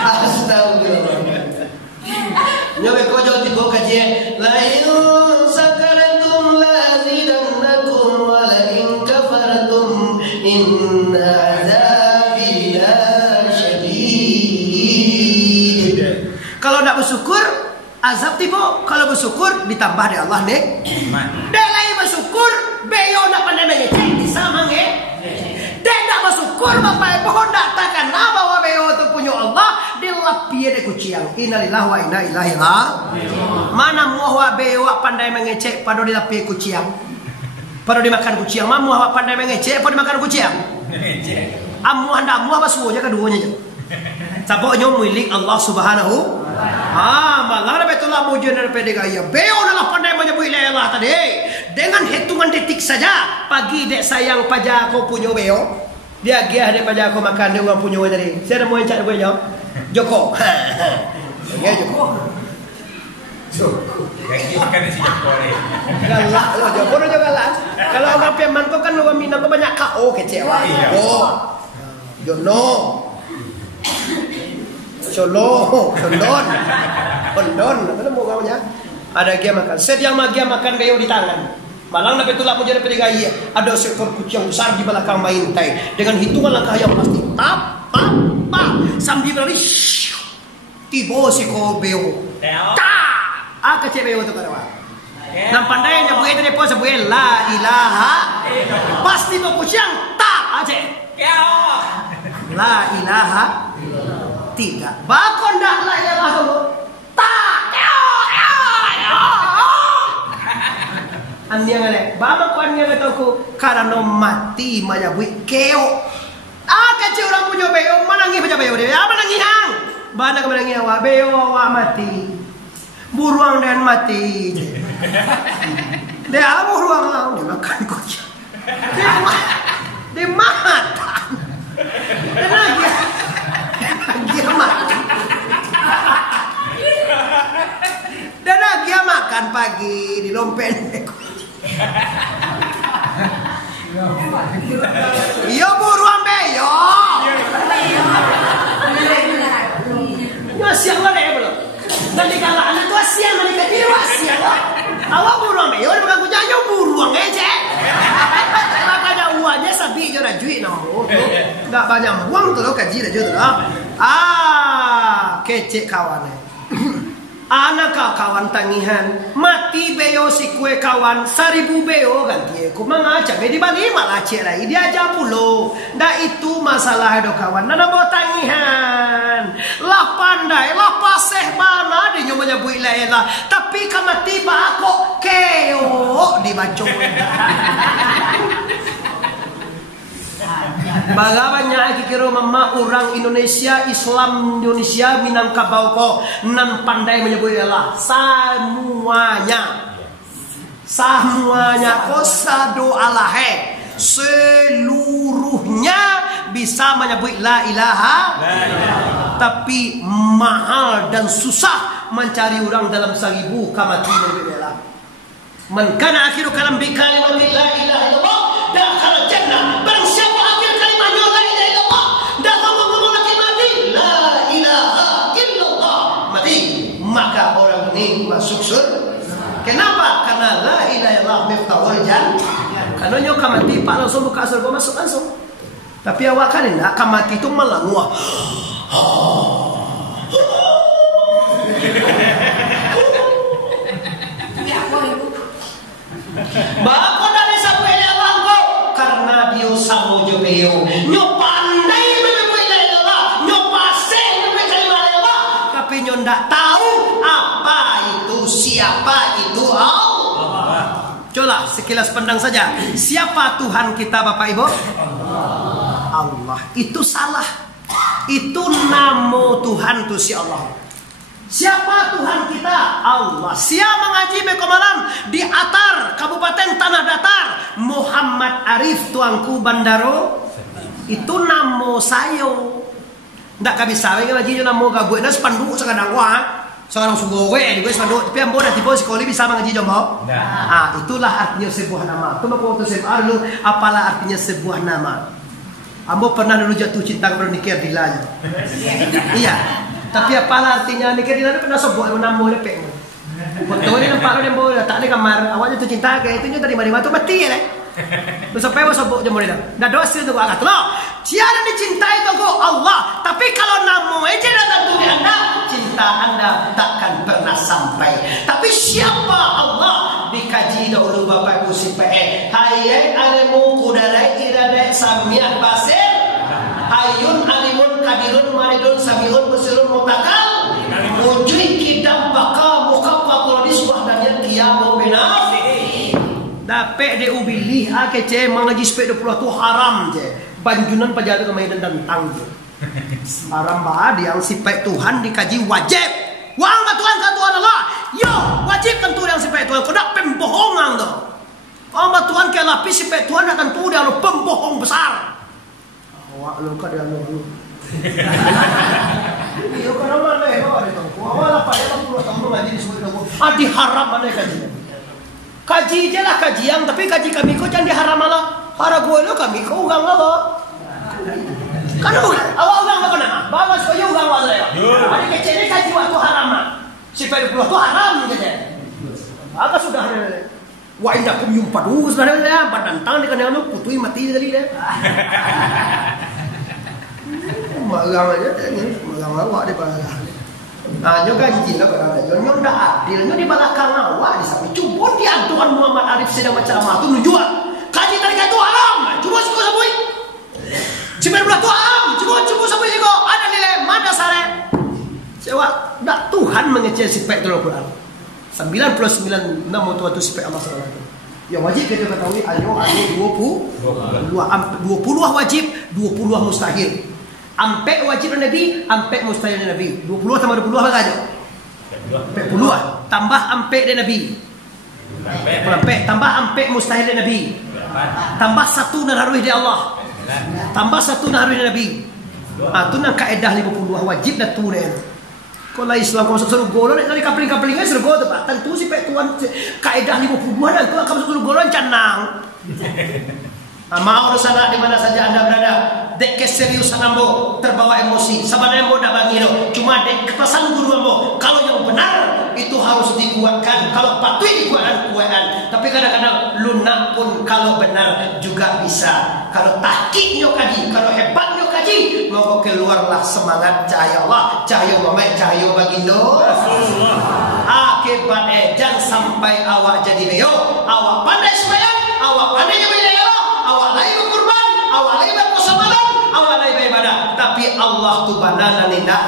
Astagfirullah. Nyobe kojo tibo kajian la in sakartum la zidannakum wa la in kafartum inna azabi lasyadid. Kalau tidak bersyukur azab tibo, kalau bersyukur ditambah dari Allah nek. Delai bersyukur beyo nak pandai mengecek bisa mange. Tidak bersyukur bapak ibu hendak takkan bahwa beyo itu punya Allah dilapi de kuciang. Innalillahi wa inna ilaihi raji'un. Mana muah beyo pandai mengecek pada dilapi kuciang. Pada dimakan kuciang. Mana muah pandai mengecek pada dimakan kuciang. Amu anda muah basuh aja keduanya je. Saboknya milik Allah Subhanahu. Malah betullah mujian dari PDKI. Beyo adalah pandai menyebut Allah tadi. Dengan hitungan detik saja pagi dek sayang pajak aku punya beyo. Dia giah dek pajak aku makan dia orang punya tadi. Saya mau cak gue jawab. Joko. Ya Joko. Yang makan si Joko ni. Galak lo Joko lo galak. Kalau orang Peman kau kan orang Minang kau banyak KO kecewa. Oh. Jono. Solo, London, apa mau kau nya? Ada dia makan. Setiap dia makan beyo di tangan. Malang nak betul aku jadi PDKI. Ada seekor kucing besar di belakang maintai dengan hitungan langkah yang pasti. Tap, sambil berlari. Tibo si ko beyo. Kecil beyo tu karawa. Nam pandai nya buat itu depo sebuah la ilaha. Pasti tu kucing tak aja. La ilaha. Tidak. Bakon dah lah ya lah tu. Tak. Ania ngale. Bapa ko ania kata aku karena mati menyabui keo. Kecil orang punya beo menangis baca beo dia. Apa nangis hang? Bana menangis awak beo awak mati. Buruang dan mati. Dia buruang lah dia makan kucing. Dia makan. Dia lagi. Dia makan. Dan dia makan pagi di lompet. Yo buruan beyo. Ya siang lah deh belum. Nanti kalau anak tua siang nanti kecil siang. Awak buruan beyo, bukan kucingnya buruan aja. Ada uangnya sabi je rajui namu. Tak banyak uang tu lo kaji aja tu lah. Kecek kawan. Anak kawan tangihan mati beyo si kue kawan 1000 beyo ganti aku mengajak di bali malah cek lagi dia aja pulo. Dah itu masalah do kawan. Nana bawa tangihan. Lah pandai lah paseh mana dia nyoba nyebut ilah. Tapi kama tiba kok keo dibaca. Bagaimana kira mama orang Indonesia Islam Indonesia Minangkabau ko nan pandai menyebut Allah semuanya ko sado alahe seluruhnya bisa menyebut la ilaha tapi mahal dan susah mencari orang dalam 1000 kamati menyebut Allah man kana akhiru kalam bi kalimat la ilaha illallah dakhala jannah. Barang siapa akhir kalimatnya la ilaha illallah dan ngomong lagi mati la ilaha illallah mati maka orang ini masuk surga. Kenapa? Karena la ilaha illallah miftahul jannah. Kalau nyoka mati pak langsung buka surga masuk langsung. Tapi awak kan enggak kamati itu malah nguah. Bako dari sabu Allah kok karena dia sabu jobeo nyo pandai menyebut Allah nyo paseh menyebut Allah tapi nyo ndak tahu apa itu siapa itu Allah. Coba sekilas pandang saja siapa Tuhan kita Bapak Ibu? Allah. Itu salah. Itu namo Tuhan tu si Allah. Siapa Tuhan kita? Allah. Siapa mengaji beko malam di Atar, Kabupaten Tanah Datar, Muhammad Arif tuangku Bandaro. Itu namo sayo. Ndak kami sawe ngaji jo namo ka buena spanduk sakadang wah. Seorang sungguh di gue spanduk tapi ambo dah tiba sekolah bisa mengaji jo mau. Itulah artinya sebuah nama. Tu mako tu sebab lu apalah artinya sebuah nama. Ambo pernah dulu jatuh cinta kepada nikir dilanya. Iya. Tapi apalah artinya nikir dilanya pernah sebut namo lepek. Betul ni nampak dia ambo tak ada kamar. Awaknya tu cinta ke itu dari mana tu mati ya. Terus sampai wa sebut je mulai dah. Dah dosa tu agak tu. Tiada dicintai tu Allah. Tapi kalau namo aja dalam dunia anda, cinta anda takkan pernah sampai. Tapi siapa Allah dikaji dahulu Bapak Ibu supaya hayai alimu kudarai iradai samiat basir hayun alimun kadirun maridun samiun basirun mutakal wujud kidam baka mukaffa qurdis wahdaniyat qiyamul benar. Dapat dia ubilih kece mengaji sepeda 20 tu haram je. Banjunan pajaga ke Medan dan tang je. Haram bah yang sifat Tuhan dikaji wajib. Wang Tuhan kan Tuhan Allah. Yo, wajib kan tu yang sifat Tuhan. Kau nak pembohongan tu. Allah Tuhan ke lapis sifat Tuhan akan tu dia lu pembohong besar. Awak lu ka dia lu. Yo kan mana le awak dia tu. Awak apa ya 20 tahun ngaji di sepeda tu. Adi haram mana kaji. Kaji je lah kajian, tapi kaji kami kau jangan diharam lah. Para gue lo kami kau ugang lo. Kan awak ugang lo kena. Bawa sekali ugang lo saya. Hari kecil ni kaji waktu haram lah. Sifat 20 tu haram je. Agak sudah ni. Wah indah kum yumpadu sudah ni. Badan tangan ni kena lo putui mati sekali deh. Magang aja ni. Magang awak dia pada. Nyo gaji lah berada. Nyo dah adil. Nyo di belakang awak di samping. Cuba dia Tuhan Muhammad Arif sedang macam tu nunjuk. Kaji tadi itu haram. Cuba suka sabui. Cuma belah tu haram. Cuba sabui juga. Ada nilai mana sare? Sewa dak Tuhan mengecil sifat dalam Quran. 99 nama tu sifat Allah SWT. Yang wajib kita ketahui ayo 20 wajib, 20 mustahil. Ampek wajib Nabi, ampek mustahil Nabi. 20 tambah 20 apa aja? 40. Tambah ampek dan Nabi. Ampek tambah ampek mustahil dan Nabi. Tambah satu naharui di Allah. Tambah satu naharui di Nabi. Tu nak kaedah 50 wajib dan tu nen. Kalau Islam kau suruh golon dari kapling-kaplingnya suruh golon tak tentu si pek tuan kaedah 50 dan tu akan suruh golon canang. Mau sana di mana saja anda berada, dek keseriusan ambo terbawa emosi, sabananya ambo dak bangi lo. Cuma dek kepasan guru ambo, kalau yang benar itu harus dikuatkan, kalau patut dikuatkan kuatkan. Tapi kadang-kadang lunak pun kalau benar juga bisa. Kalau tahqiqnya kaji, kalau hebatnya kaji, maka keluarlah semangat cahaya Allah, cahaya Muhammad, cahaya bagindo Rasulullah. Akibatnya jangan sampai awak jadi beo, awak pandai sembahyang, awak pandai nyembelih Allah, awak lain berkorban, awak lain berpuasa malam, awak lain beribadah, tapi Allah tu banana tidak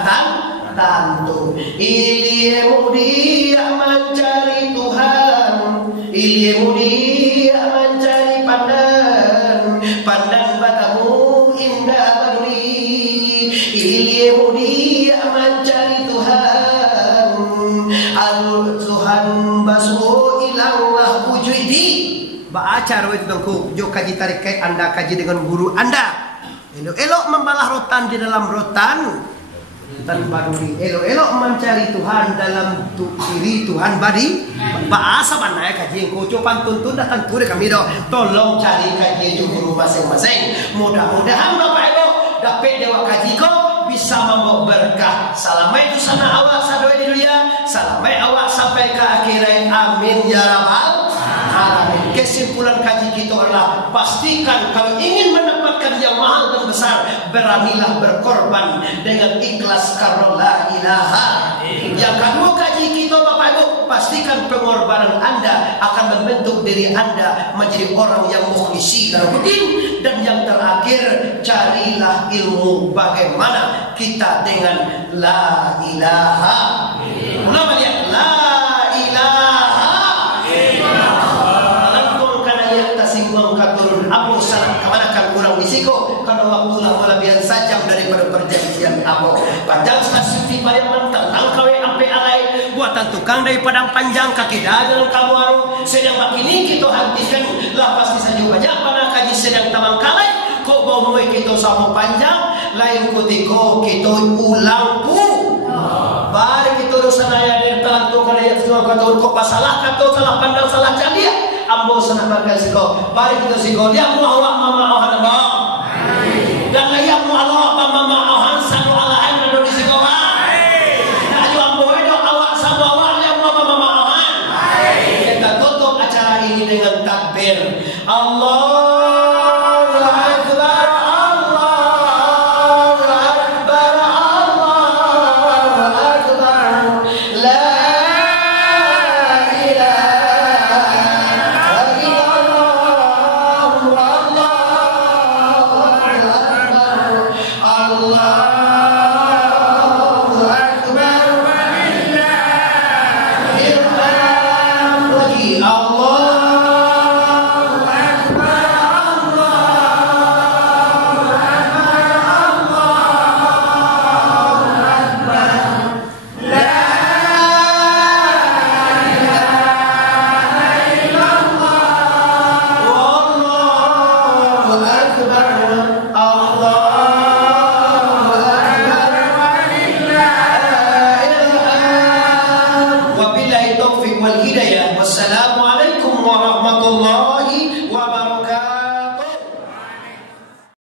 tantu. Ilmu dia mencari Tuhan, ilmu dia mencari pandang batamu indah baduri. Ilmu dia mencari Tuhan, Tuhan basu ilallah wujudi. Baca rawit tengku, jo kaji tarikai anda kaji dengan guru anda. Elok membalah rotan di dalam rotan tanpa duri. Elok mencari Tuhan dalam diri Tuhan badi. Bahasa mana kaji yang coba tuntun datang tu kami doh. Tolong cari kaji guru masing-masing. Mudah-mudahan Bapak Ibu dapat dewa kaji kau bisa membawa berkah. Salamai itu sana awak sadoi di dunia, salamai awak sampai ke akhirat. Amin ya rabbal alamin. Kesimpulan kaji kita adalah pastikan kalau ingin mendapatkan yang mahal dan besar, beranilah berkorban dengan ikhlas karena la ilaha. Yang kedua kaji kita Bapak Ibu, pastikan pengorbanan anda akan membentuk diri anda menjadi orang yang mukhlisi dalam din. Dan yang terakhir, carilah ilmu bagaimana kita dengan la ilaha. Ulama lihat la ilaha. Abu salam kemanakan kurang risiko karena waktu lah lebih sajam daripada perjanjian Abu. Panjang sufi bayaman tentang kawe ampe alai buatan tukang dari padang panjang kaki dagang kamu aru sedang begini kita hentikan lah pasti saja banyak pada kaji sedang tamang kalai kok bau muai kita sama panjang lain kutiko kita ulang pu. Bari kita dosa naya dari telan tu kali semua kata kok masalah kata salah pandang salah jadi. Ambo sana marga siko. Bari kita siko dia mau awak mama awak